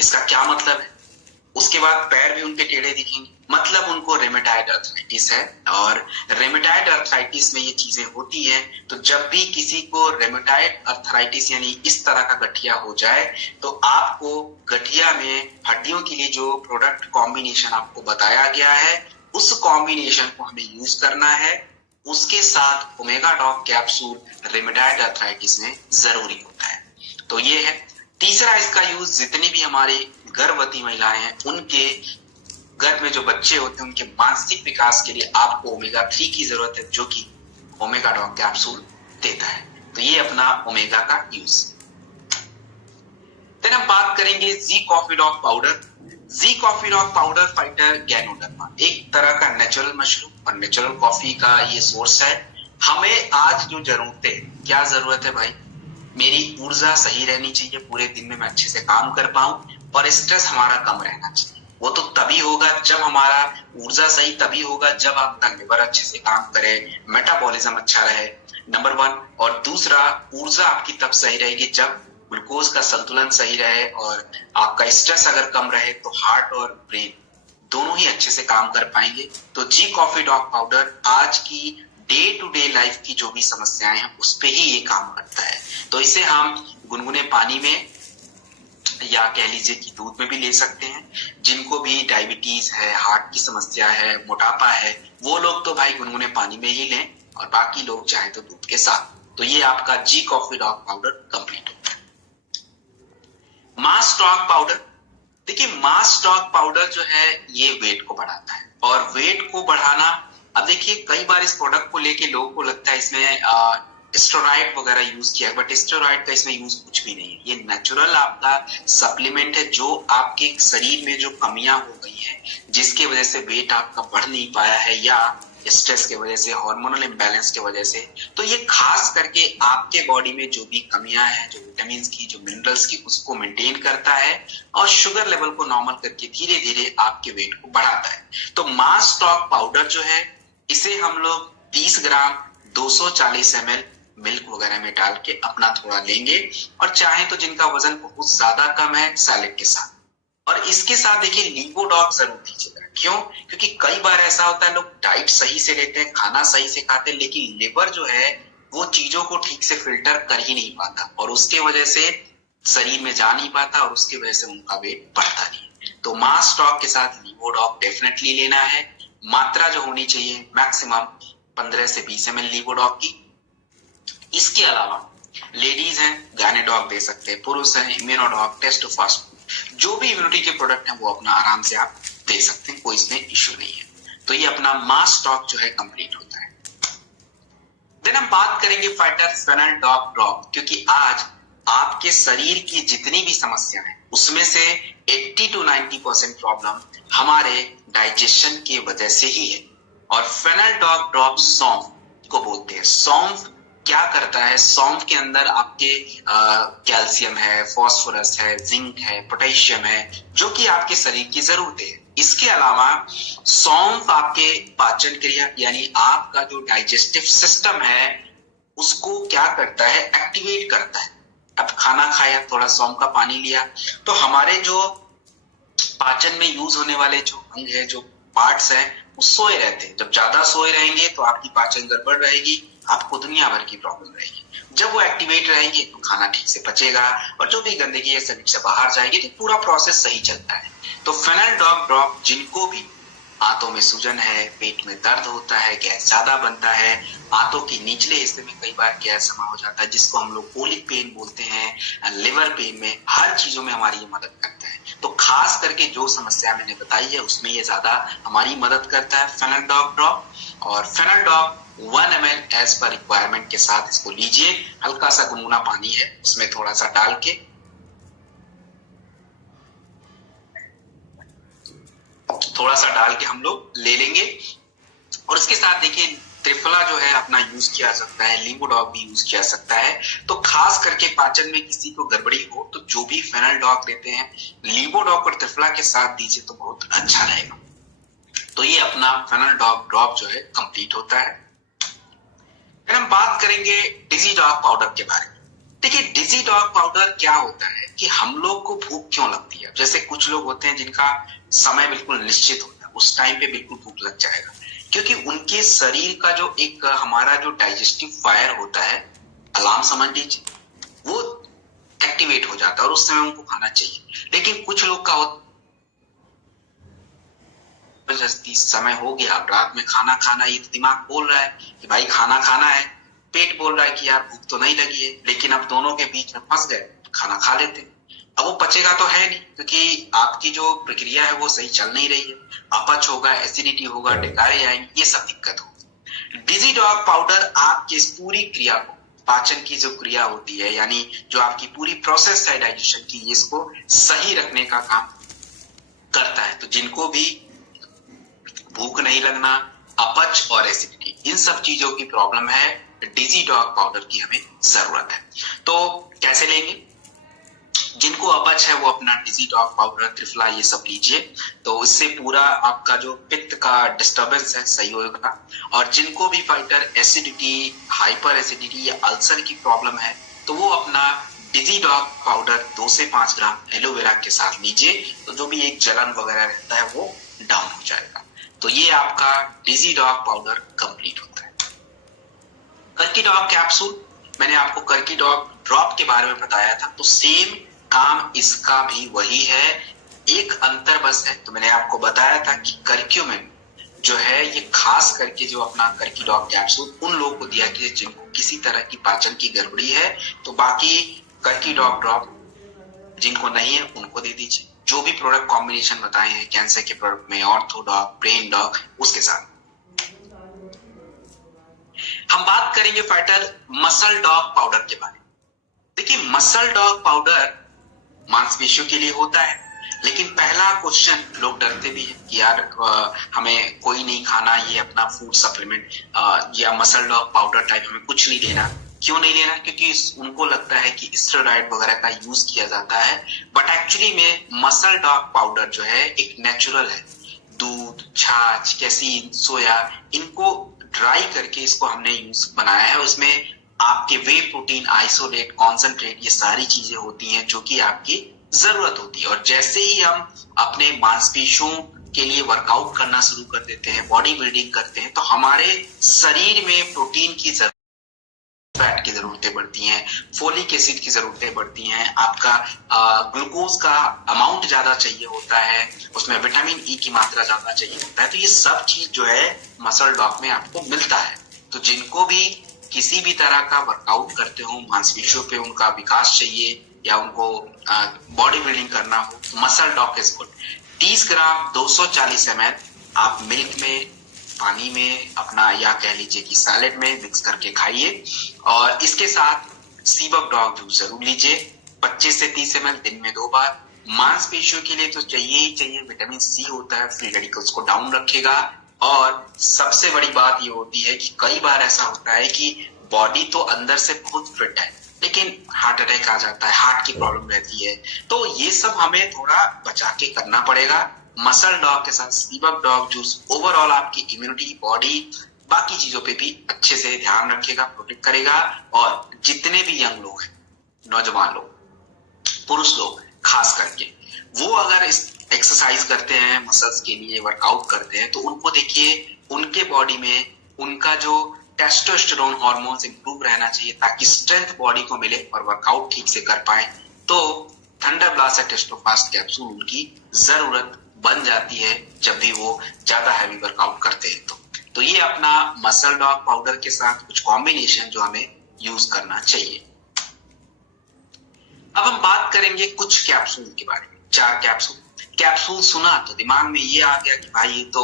इसका क्या मतलब है? उसके बाद पैर भी उनके टेढ़े दिखेंगे, मतलब उनको रेमेटाइड अर्थराइटिस है। और रेमेटाइड अर्थराइटिस में ये चीजें होती हैं। तो जब भी किसी को रेमेटाइड अर्थराइटिस यानी इस तरह का गठिया हो जाए, तो आपको गठिया में हड्डियों के लिए जो प्रोडक्ट कॉम्बिनेशन आपको बताया गया है, उस कॉम्बिनेशन को हमें यूज करना है। उसके साथ ओमेगा डॉग कैप्सूल रेमेटाइड अर्थराइटिस में जरूरी होता है। तो ये है। तीसरा इसका यूज जितनी भी हमारे गर्भवती महिलाएं हैं, उनके गर्भ में जो बच्चे होते हैं, उनके मानसिक विकास के लिए आपको ओमेगा 3 की जरूरत है, जो कि ओमेगा डॉग कैप्सूल देता है। तो ये अपना ओमेगा का यूज। फिर हम बात करेंगे G coffee dog powder. G coffee dog powder fighter ganoderma, एक तरह का नेचुरल मशरूम और नेचुरल कॉफी का ये सोर्स है। हमें आज जो जरूरत है, क्या जरूरत है भाई? मेरी ऊर्जा सही रहनी चाहिए, पूरे दिन में मैं अच्छे से काम कर पाऊं, और स्ट्रेस हमारा कम रहना चाहिए। वो तो तभी होगा जब हमारा ऊर्जा सही, तभी होगा जब आपका लिवर अच्छे से काम करे, मेटाबॉलिज्म अच्छा रहे, नंबर 1। और दूसरा, ऊर्जा आपकी तब सही रहेगी जब ग्लूकोज का संतुलन सही रहे, और आपका स्ट्रेस अगर कम रहे तो हार्ट और ब्रेन दोनों ही अच्छे से काम कर पाएंगे। तो जी कॉफी डॉग पाउडर आज की डे टू डे लाइफ की जो भी समस्याएं हैं उस पे ही ये काम करता है। तो इसे हम गुनगुने पानी में या कह लीजिए कि दूध में भी ले सकते हैं। जिनको भी डायबिटीज है, हार्ट की समस्या है, मोटापा है, वो लोग तो भाई गुनगुने पानी में ही लें, और बाकी लोग चाहे तो दूध के साथ। तो ये आपका जी कॉफी डॉग पाउडर कंप्लीट होता है। मास डॉग पाउडर, देखिए मास डॉग पाउडर जो है ये वेट को बढ़ाता है, और वेट को बढ़ाना, अब देखिए कई बार इस प्रोडक्ट को लेके लोगों को लगता है इसमें स्टेरॉइड वगैरह यूज किया है, बट स्टेरॉइड का इसमें यूज कुछ भी नहीं है। ये नेचुरल आपका सप्लीमेंट है, जो आपके शरीर में जो कमियां हो गई है, जिसके वजह से वेट आपका बढ़ नहीं पाया है, या स्ट्रेस के वजह से, हार्मोनल इम्बैलेंस के वजह से, तो ये खास करके आपके बॉडी में जो भी कमियां हैं, जो विटामिन की, जो मिनरल्स की, उसको मेंटेन करता है, और शुगर लेवल को नॉर्मल करके धीरे धीरे आपके वेट को बढ़ाता है। तो मास डॉग पाउडर जो है, इसे हम लोग 30 ग्राम 240 ml मिल्क वगैरह में डाल के अपना थोड़ा लेंगे, और चाहे तो जिनका वजन बहुत ज्यादा कम है, सैलेड के साथ। और इसके साथ देखिए लीवोडॉग जरूर दीजिएगा। क्यों? क्योंकि कई बार ऐसा होता है लोग डाइट सही से लेते हैं, खाना सही से खाते हैं, लेकिन लिवर जो है वो चीजों को ठीक से फिल्टर कर ही नहीं पाता और उसके वजह से शरीर में जा नहीं पाता और उसकी वजह से उनका वेट बढ़ता नहीं। तो मास स्टॉक के साथ लीवोडॉक डेफिनेटली लेना है। मात्रा जो होनी चाहिए मैक्सिमम 15 से 20 ml लीवोडॉक की। इसके अलावा लेडीज हैं गायनेडॉक दे सकते हैं, पुरुष हैं इम्यूनोडॉक, टेस्टोफास्ट, जो भी इम्यूनिटी के प्रोडक्ट हैं वो अपना आराम से आप दे सकते हैं, कोई इसमें इश्यू नहीं है। तो ये अपना मास स्टॉक जो है कंप्लीट होता है। देन हम बात करेंगे फाइटर फेनलडॉक ड्रॉप, क्योंकि आज आपके शरीर की जितनी भी समस्या है उसमें से 80 to 90% प्रॉब्लम हमारे डाइजेशन की वजह से ही है। और फेनलडॉक ड्रॉप सौंफ को बोलते हैं। सौंफ क्या करता है? सौंफ के अंदर आपके कैल्शियम है, फास्फोरस है, जिंक है, पोटेशियम है, जो कि आपके शरीर की जरूरत है। इसके अलावा सौंफ आपके पाचन क्रिया यानी आपका जो डाइजेस्टिव सिस्टम है उसको क्या करता है? एक्टिवेट करता है। अब खाना खाया, थोड़ा सौंफ का पानी लिया, तो हमारे जो पाचन में यूज होने वाले जो अंग है, जो पार्ट्स हैं, वो सोए रहते हैं। जब ज्यादा सोए रहेंगे तो आपकी पाचन गड़बड़ रहेगी, आपको दुनिया भर की प्रॉब्लम रहेगी। जब वो एक्टिवेट रहेंगे तो खाना ठीक से पचेगा और जो भी गंदगी है शरीर से बाहर जाएगी, तो पूरा प्रोसेस सही चलता है। तो फेनलडॉक ड्रॉप जिनको भी आंतों में सूजन है, पेट में दर्द होता है, गैस ज्यादा बनता है, आंतों के निचले हिस्से में कई बार गैस जमा हो जाता है जिसको हम लोग कोलिक पेन बोलते हैं, लिवर पेन में, हर चीजों में हमारी ये मदद करता है। तो खास करके जो समस्या मैंने बताई है उसमें ये ज्यादा हमारी मदद करता है फेनलडॉक ड्रॉप। और फेनलडॉक 1 ml एज पर रिक्वायरमेंट के साथ इसको लीजिए। हल्का सा गुनगुना पानी है उसमें थोड़ा सा डाल के हम लोग ले लेंगे। और इसके साथ देखिए त्रिफला जो है अपना यूज किया जा सकता है, लीवोडॉक भी यूज किया जा सकता है। तो खास करके पाचन में किसी को गड़बड़ी हो तो जो भी फेनलडॉक लेते हैं लीवोडॉक और त्रिफला के साथ दीजिए तो बहुत अच्छा रहेगा। तो ये अपना फेनलडॉक ड्रॉप जो है कंप्लीट होता है। फिर हम बात करेंगे डिजीडॉक पाउडर के बारे में। देखिए डिजीडॉक पाउडर क्या होता है कि हम लोग को भूख क्यों लगती है। जैसे कुछ लोग होते हैं जिनका समय बिल्कुल निश्चित होता है, उस टाइम पे बिल्कुल भूख लग जाएगा, क्योंकि उनके शरीर का जो एक हमारा जो डाइजेस्टिव फायर होता है, अलार्म समझ लीजिए, वो एक्टिवेट हो जाता है और उस समय उनको खाना चाहिए। लेकिन कुछ लोग का होता जबरदस्ती समय हो गया, अब रात में खाना खाना, ये तो दिमाग बोल रहा है कि भाई खाना खाना है, पेट बोल रहा है कि यार भूख तो नहीं लगी है, लेकिन अब दोनों के बीच में फंस गए, खाना खा लेते हैं। अब वो पचेगा तो है नहीं, क्योंकि आपकी जो प्रक्रिया है वो सही चल नहीं रही है, अपच होगा, एसिडिटी होगा, डकारे आएंगे, ये सब दिक्कत होगी। डिजीडॉक पाउडर आपकी इस पूरी क्रिया को, पाचन की जो क्रिया होती है यानी जो आपकी पूरी प्रोसेस है डाइजेशन की, इसको सही रखने का काम करता है। तो जिनको भी भूख नहीं लगना, अपच और एसिडिटी, इन सब चीजों की प्रॉब्लम है, डिजीडॉक पाउडर की हमें जरूरत है। तो कैसे लेंगे? जिनको अपच है वो अपना डिजीडॉक पाउडर, त्रिफला, ये सब लीजिए, तो इससे पूरा आपका जो पित्त का डिस्टर्बेंस है सही होगा। और जिनको भी फाइटर एसिडिटी, हाइपर एसिडिटी या अल्सर की प्रॉब्लम है तो वो अपना डिजीडॉक पाउडर 2 से 5 ग्राम एलोवेरा के साथ लीजिए, तो जो भी एक जलन वगैरह रहता है वो डाउन हो जाएगा। तो ये आपका डिजीडॉक पाउडर कंप्लीट होता है। कर्कीडॉक कैप्सूल, मैंने आपको कर्कीडॉक ड्रॉप के बारे में बताया था, तो सेम काम इसका भी वही है, एक अंतर बस है। तो मैंने आपको बताया था कि कर्क्यूमिन जो है ये खास करके जो अपना कर्कीडॉक कैप्सूल उन लोगों को दिया कि जिनको किसी तरह की पाचन की गड़बड़ी है, तो बाकी कर्कीडॉक ड्रॉप जिनको नहीं है उनको दे दीजिए। जो भी प्रोडक्ट कॉम्बिनेशन बताए हैं कैंसर के प्रोडक्ट में, ऑर्थोडॉक, ब्रेन डॉक, उसके साथ हम बात करेंगे फाइटर मसल डॉक पाउडर के बारे में। देखिए मसल डॉक पाउडर मांसपेशियों के लिए होता है, लेकिन पहला क्वेश्चन लोग डरते भी है कि यार हमें कोई नहीं खाना ये अपना फूड सप्लीमेंट या मसल डॉक पाउडर टाइप, हमें कुछ नहीं लेना। क्यों नहीं लेना? क्योंकि उनको लगता है कि स्टेरॉइड वगैरह का यूज किया जाता है, बट एक्चुअली में मसल डॉक पाउडर जो है एक नेचुरल है। दूध, छाछ, कैसीन, सोया, इनको ड्राई करके इसको हमने यूज बनाया है। उसमें आपके वे प्रोटीन, आइसोलेट, कॉन्सेंट्रेट, ये सारी चीजें होती हैं जो कि आपकी जरूरत होती है। और जैसे ही हम अपने मांसपेशियों के लिए वर्कआउट करना शुरू कर देते हैं, बॉडी बिल्डिंग करते हैं, तो हमारे शरीर में प्रोटीन की जरूरत, फैट की जरूरतें बढ़ती हैं, फोलिक एसिड की जरूरतें बढ़ती हैं, आपका ग्लूकोज का अमाउंट ज्यादा चाहिए होता है, उसमें विटामिन ई की मात्रा ज्यादा चाहिए होता है। तो ये सब चीज जो है मसल डॉग में आपको मिलता है। तो जिनको भी किसी भी तरह का वर्कआउट करते हो, मांसपेशियों पे उनका विकास चाहिए या उनको बॉडी बिल्डिंग करना हो, तो muscle dog is good. 30 gram 240 ml आप मिल्क में, पानी में अपना, या कह लीजिए कि सैलेड में मिक्स करके खाइए। और इसके साथ सीबक डॉग जूस जरूर लीजिए, 25 से 30 ml दिन में 2 बार। मांसपेशियों के लिए तो चाहिए ही चाहिए, विटामिन सी होता है, फ्री रेडिकल्स को डाउन रखेगा। और सबसे बड़ी बात ये होती है कि कई बार ऐसा होता है कि बॉडी तो अंदर से बहुत फिट है, लेकिन हार्ट अटैक आ जाता है, हार्ट की प्रॉब्लम रहती है, तो ये सब हमें थोड़ा बचा के करना पड़ेगा। मसल डॉग के साथ सीबक डॉग जूस ओवरऑल आपकी इम्यूनिटी, बॉडी, बाकी चीजों पे भी अच्छे से ध्यान रखेगा, प्रोटेक्ट करेगा। और जितने भी यंग लोग हैं, नौजवान लोग, पुरुष लोग खास करके, वो अगर इस एक्सरसाइज करते हैं, मसल्स के लिए वर्कआउट करते हैं, तो उनको देखिए उनके बॉडी में उनका जो टेस्टोस्टेरोन हार्मोन्स इंप्रूव रहना चाहिए, ताकि स्ट्रेंथ बॉडी को मिले और वर्कआउट ठीक से कर पाए। तो थंडर ब्लास्ट या टेस्टोफास्ट कैप्सूल उनकी जरूरत बन जाती है जब भी वो ज्यादा हैवी वर्कआउट करते हैं। तो ये अपना मसल डॉग पाउडर के साथ कुछ कॉम्बिनेशन जो हमें यूज करना चाहिए। अब हम बात करेंगे कुछ कैप्सूल के बारे में। 4 कैप्सूल सुना तो दिमाग में ये आ गया कि भाई ये तो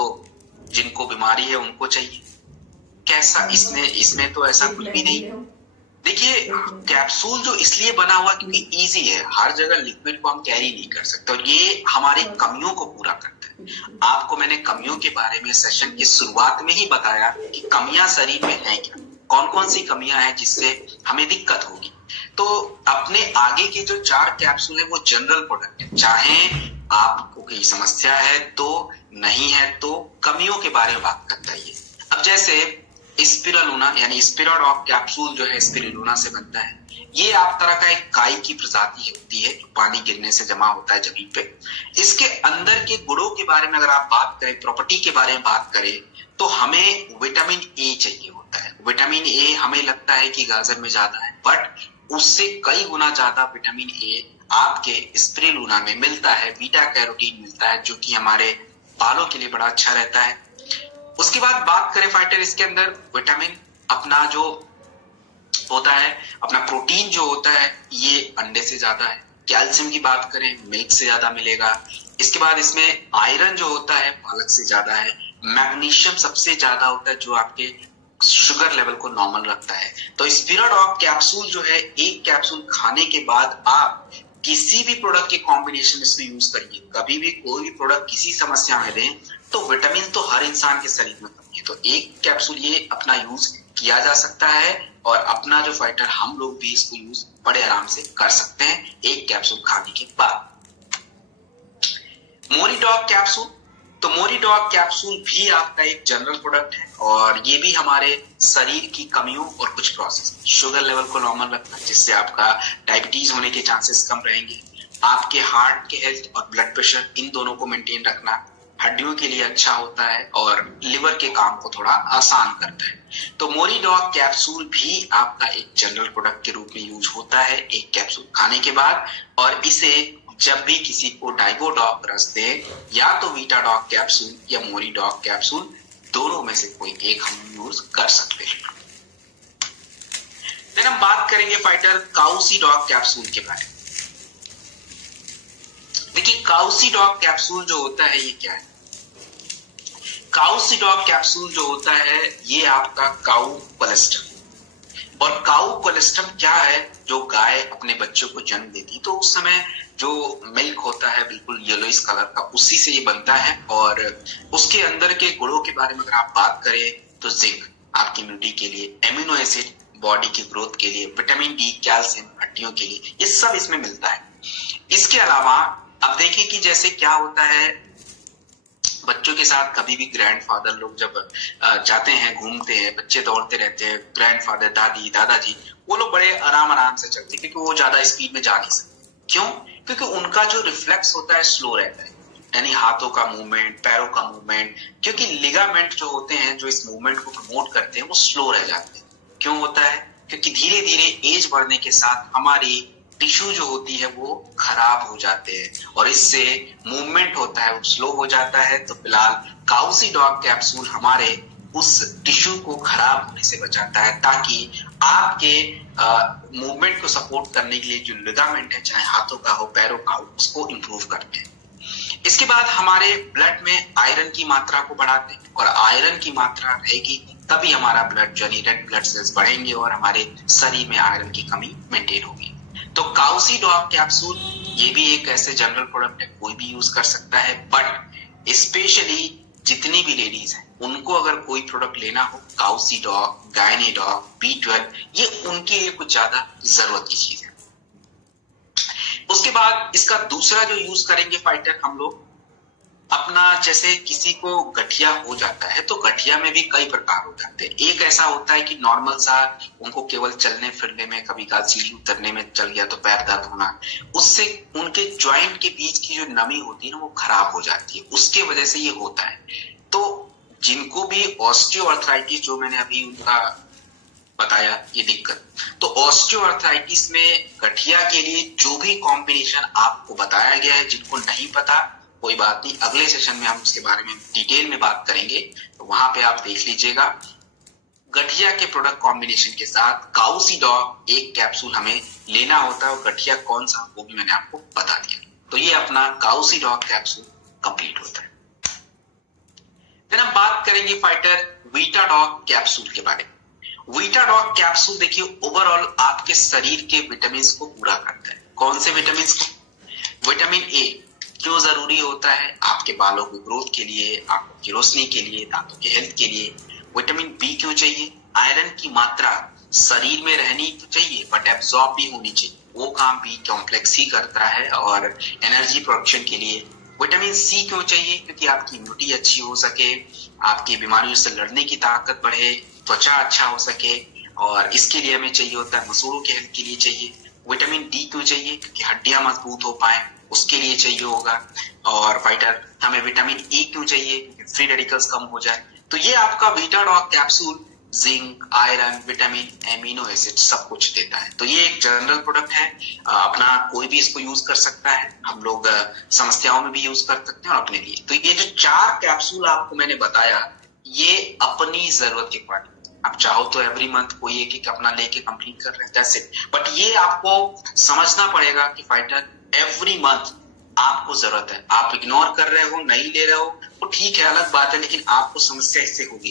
जिनको बीमारी है उनको चाहिए, कैसा इसमें तो ऐसा कुछ भी नहीं। देखिए, कैप्सूल जो इसलिए बना हुआ क्योंकि इजी है, हर जगह लिक्विड को हम कैरी नहीं कर सकते, और ये हमारी कमियों को पूरा करता है। आपको मैंने कमियों के बारे में सेशन की शुरुआत में ही बताया कि कमियां शरीर में है क्या, कौन कौन सी कमियां हैं जिससे हमें दिक्कत होगी। तो अपने आगे के जो 4 कैप्सूल है वो जनरल प्रोडक्ट है, चाहे आपको कोई समस्या है तो, नहीं है तो, कमियों के बारे में बात करता है ये। अब जैसे स्पिरुलिना यानी स्पिरुडॉग कैप्सूल जो है स्पिरुलिना से बनता है। ये आप तरह का एक काई की प्रजाति होती है जो पानी गिरने से जमा होता है जमीन पे। इसके अंदर के गुणों के बारे में अगर आप बात करें, प्रॉपर्टी के बारे में बात करें, तो हमें विटामिन ए चाहिए होता है। विटामिन ए हमें लगता है कि गाजर में ज्यादा है, बट उससे कई गुना ज्यादा विटामिन ए आपके स्पिरुलिना में मिलता है। बीटा कैरोटीन मिलता है जो कि हमारे बालों के लिए बड़ा अच्छा रहता है। उसके बाद बात करें फाइटर, इसके अंदर विटामिन अपना जो होता है, अपना प्रोटीन जो होता है ये अंडे से ज्यादा है। कैल्शियम की बात करें, मिल्क से ज्यादा मिलेगा। इसके बाद इसमें आयरन जो होता है पालक से ज्यादा है। मैग्नीशियम सबसे ज्यादा होता है जो आपके शुगर लेवल को नॉर्मल रखता है। तो स्पिरुडॉग कैप्सूल जो है, एक कैप्सूल खाने के बाद आप किसी भी प्रोडक्ट के कॉम्बिनेशन इसमें यूज करिए। कभी भी कोई भी प्रोडक्ट किसी समस्या में दें तो विटामिन तो हर इंसान के शरीर में कमी है, तो एक कैप्सूल ये अपना यूज किया जा सकता है। और अपना जो फाइटर, हम लोग भी इसको यूज बड़े आराम से कर सकते हैं एक कैप्सूल खाने के बाद। मोरीडॉग कैप्सूल, तो मोरीडॉग कैप्सूल भी आपका एक जनरल प्रोडक्ट है, और ये भी हमारे शरीर की कमियों और कुछ प्रोसेस, शुगर लेवल को नॉर्मल रखना जिससे आपका डायबिटीज होने के चांसेस कम रहेंगे, आपके हार्ट के हेल्थ और ब्लड प्रेशर इन दोनों को मेंटेन रखना, हड्डियों के लिए अच्छा होता है और लिवर के काम को थोड़ा आसान करता है। तो मोरीडॉग कैप्सूल भी आपका एक जनरल प्रोडक्ट के रूप में यूज होता है एक कैप्सूल खाने के बाद। और इसे जब भी किसी को डाइगोडॉग रस दे, या तो वीटाडॉग कैप्सूल या मोरीडॉग कैप्सूल, दोनों में से कोई एक हम यूज कर सकते हैं। फिर हम बात करेंगे फाइटर काउसीडॉग कैप्सूल के बारे में। देखिए, काउसीडॉग कैप्सूल जो होता है ये क्या है? काउसीडॉग कैप्सूल जो होता है ये आपका काउ कोलेस्ट्रम, और काउ कोलेस्ट्रम क्या है? जो गाय अपने बच्चों को जन्म देती तो उस समय जो मिल्क होता है बिल्कुल येलोइश कलर का, उसी से ये बनता है। और उसके अंदर के गुणों के बारे में अगर आप बात करें तो जिंक आपकी इम्यूनिटी के लिए, एमिनो एसिड बॉडी की ग्रोथ के लिए, विटामिन डी, कैल्शियम हड्डियों के लिए, ये सब इसमें मिलता है। इसके अलावा अब देखिए कि जैसे क्या होता है, बच्चों के साथ कभी भी ग्रैंडफादर लोग जब जाते हैं, घूमते हैं, बच्चे दौड़ते रहते हैं, ग्रैंडफादर, दादी, दादाजी, वो लोग बड़े आराम से चलते हैं क्योंकि वो ज्यादा स्पीड में जा नहीं सकते। क्यों? क्योंकि उनका जो रिफ्लेक्स होता है स्लो रहता है। यानी हाथों का मूवमेंट, पैरों का मूवमेंट, क्योंकि लिगामेंट जो होते हैं जो इस मूवमेंट को प्रमोट करते हैं वो स्लो रह जाते हैं। क्यों होता है? क्योंकि धीरे धीरे एज बढ़ने के साथ हमारी टिश्यू जो होती है वो खराब हो जाते हैं और इससे मूवमेंट होता है वो स्लो हो जाता है। तो फिलहाल काउसीडॉक कैप्सूल हमारे उस टिश्यू को खराब होने से बचाता है, ताकि आपके मूवमेंट को सपोर्ट करने के लिए जो लिगामेंट है, चाहे हाथों का हो, पैरों का हो, उसको इंप्रूव करते हैं। इसके बाद हमारे ब्लड में आयरन की मात्रा को बढ़ाते हैं, और आयरन की मात्रा रहेगी तभी हमारा ब्लड यानी रेड ब्लड सेल्स बढ़ेंगे और हमारे शरीर में आयरन की कमी मेंटेन होगी। तो काउसीडॉक कैप्सूल ये भी एक ऐसे जनरल प्रोडक्ट है, कोई भी यूज कर सकता है, बट स्पेशली जितनी भी लेडीज हैं उनको अगर कोई प्रोडक्ट लेना हो, काउसीडॉक, गायनेडॉक, B12, ये उनके लिए कुछ ज्यादा जरूरत की चीज है। उसके बाद इसका दूसरा जो यूज करेंगे फाइटर हम लोग अपना, जैसे किसी को गठिया हो जाता है तो गठिया में भी कई प्रकार हो जाते हैं। एक ऐसा होता है कि नॉर्मल सा उनको केवल चलने फिरने में, कभी कभार सीढ़ी उतरने में चल गया तो पैर दर्द होना, उससे उनके ज्वाइंट के बीच की जो नमी होती है ना वो खराब हो जाती है, उसके वजह से ये होता है। तो जिनको भी ऑस्टियोआर्थराइटिस, जो मैंने अभी उनका बताया ये दिक्कत, तो ऑस्टियोआर्थराइटिस में गठिया के लिए जो भी कॉम्बिनेशन आपको बताया गया है, जिनको नहीं पता कोई बात नहीं, अगले सेशन में हम उसके बारे में डिटेल में बात करेंगे, तो वहां पे आप देख लीजिएगा। गठिया के प्रोडक्ट कॉम्बिनेशन के साथ काउसीडॉक एक कैप्सूल हमें लेना होता है, और गठिया कौन सा वो भी मैंने आपको बता दिया। तो ये अपना काउसीडॉक कैप्सूल कंप्लीट होता है। फिर हम बात करेंगे फाइटर वीटाडॉक कैप्सूल के बारे में। वीटाडॉक कैप्सूल देखिए ओवरऑल आपके शरीर के विटामिन को पूरा करता है। कौन से विटामिन को? विटामिन ए क्यों जरूरी होता है? आपके बालों की ग्रोथ के लिए, आंखों की रोशनी के लिए, दांतों के हेल्थ के लिए। विटामिन बी क्यों चाहिए? आयरन की मात्रा शरीर में रहनी तो चाहिए बट एब्जॉर्ब भी होनी चाहिए, वो काम बी कॉम्प्लेक्स ही करता है और एनर्जी प्रोडक्शन के लिए। विटामिन सी क्यों चाहिए? क्योंकि आपकी इम्यूनिटी अच्छी हो सके, आपकी बीमारियों से लड़ने की ताकत बढ़े, त्वचा अच्छा हो सके, और इसके लिए हमें चाहिए होता है, मसूड़ों के हेल्थ के लिए चाहिए। विटामिन डी क्यों चाहिए? क्योंकि हड्डियां मजबूत हो पाए उसके लिए चाहिए होगा। और फाइटर हमें विटामिन ए क्यों चाहिए? क्योंकि फ्री रेडिकल्स कम हो जाए। तो ये आपका Vitadoc capsule zinc, iron, vitamin, amino acid सब कुछ देता है। तो ये एक जनरल प्रोडक्ट है, अपना कोई भी इसको यूज कर सकता है, हम लोग समस्याओं में भी यूज कर सकते हैं और अपने लिए। तो ये जो 4 कैप्सूल आपको मैंने बताया, ये अपनी जरूरत के अकॉर्डिंग, आप चाहो तो एवरी मंथ कोई एक अपना लेके कंप्लीट कर रहे हैं, बट ये आपको समझना पड़ेगा कि फाइटर एवरी मंथ आपको जरूरत है। आप इग्नोर कर रहे हो, नहीं ले रहे हो, तो ठीक है, अलग बात है, लेकिन आपको समस्या इससे होगी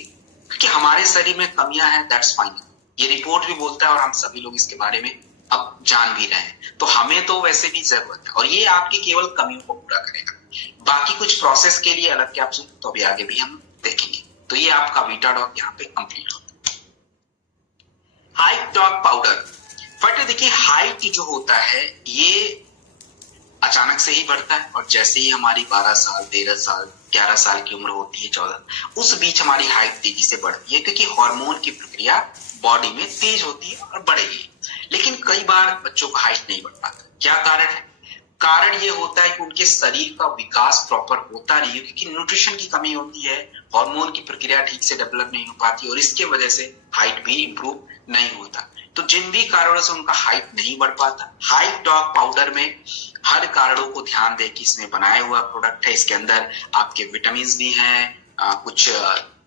क्योंकि हमारे शरीर में कमियां हैं, दैट्स फाइन। ये रिपोर्ट भी बोलता है और हम सभी लोग इसके बारे में अब जान भी रहे हैं, तो हमें तो वैसे भी जरूरत है और ये आपकी केवल कमियों को पूरा करेगा। बाकी कुछ प्रोसेस के लिए अलग कैप्सूल तो अभी आगे भी हम देखेंगे। तो ये आपका वीटाडॉक यहाँ पे कंप्लीट होता है। हाइट डॉग पाउडर, बट देखिए हाइट जो होता है ये अचानक से ही बढ़ता है और जैसे ही हमारी 12 साल, 13 साल, 11 साल की उम्र होती है, 14, उस बीच हमारी हाइट तेजी से बढ़ती है क्योंकि हार्मोन की प्रक्रिया बॉडी में तेज होती है और बढ़ेगी। लेकिन कई बार बच्चों का हाइट नहीं बढ़ पाता। क्या कारण है? कारण ये होता है कि उनके शरीर का विकास प्रॉपर होता नहीं है क्योंकि न्यूट्रिशन की कमी होती है, हार्मोन की प्रक्रिया ठीक से डेवलप नहीं हो पाती और इसके वजह से हाइट भी इंप्रूव नहीं होता। तो जिन भी कारणों से उनका हाइट नहीं बढ़ पाता, हाइट डॉग पाउडर में हर कारणों को ध्यान दे कि इसमें बनाया हुआ प्रोडक्ट है, इसके अंदर आपके विटामिन भी हैं, कुछ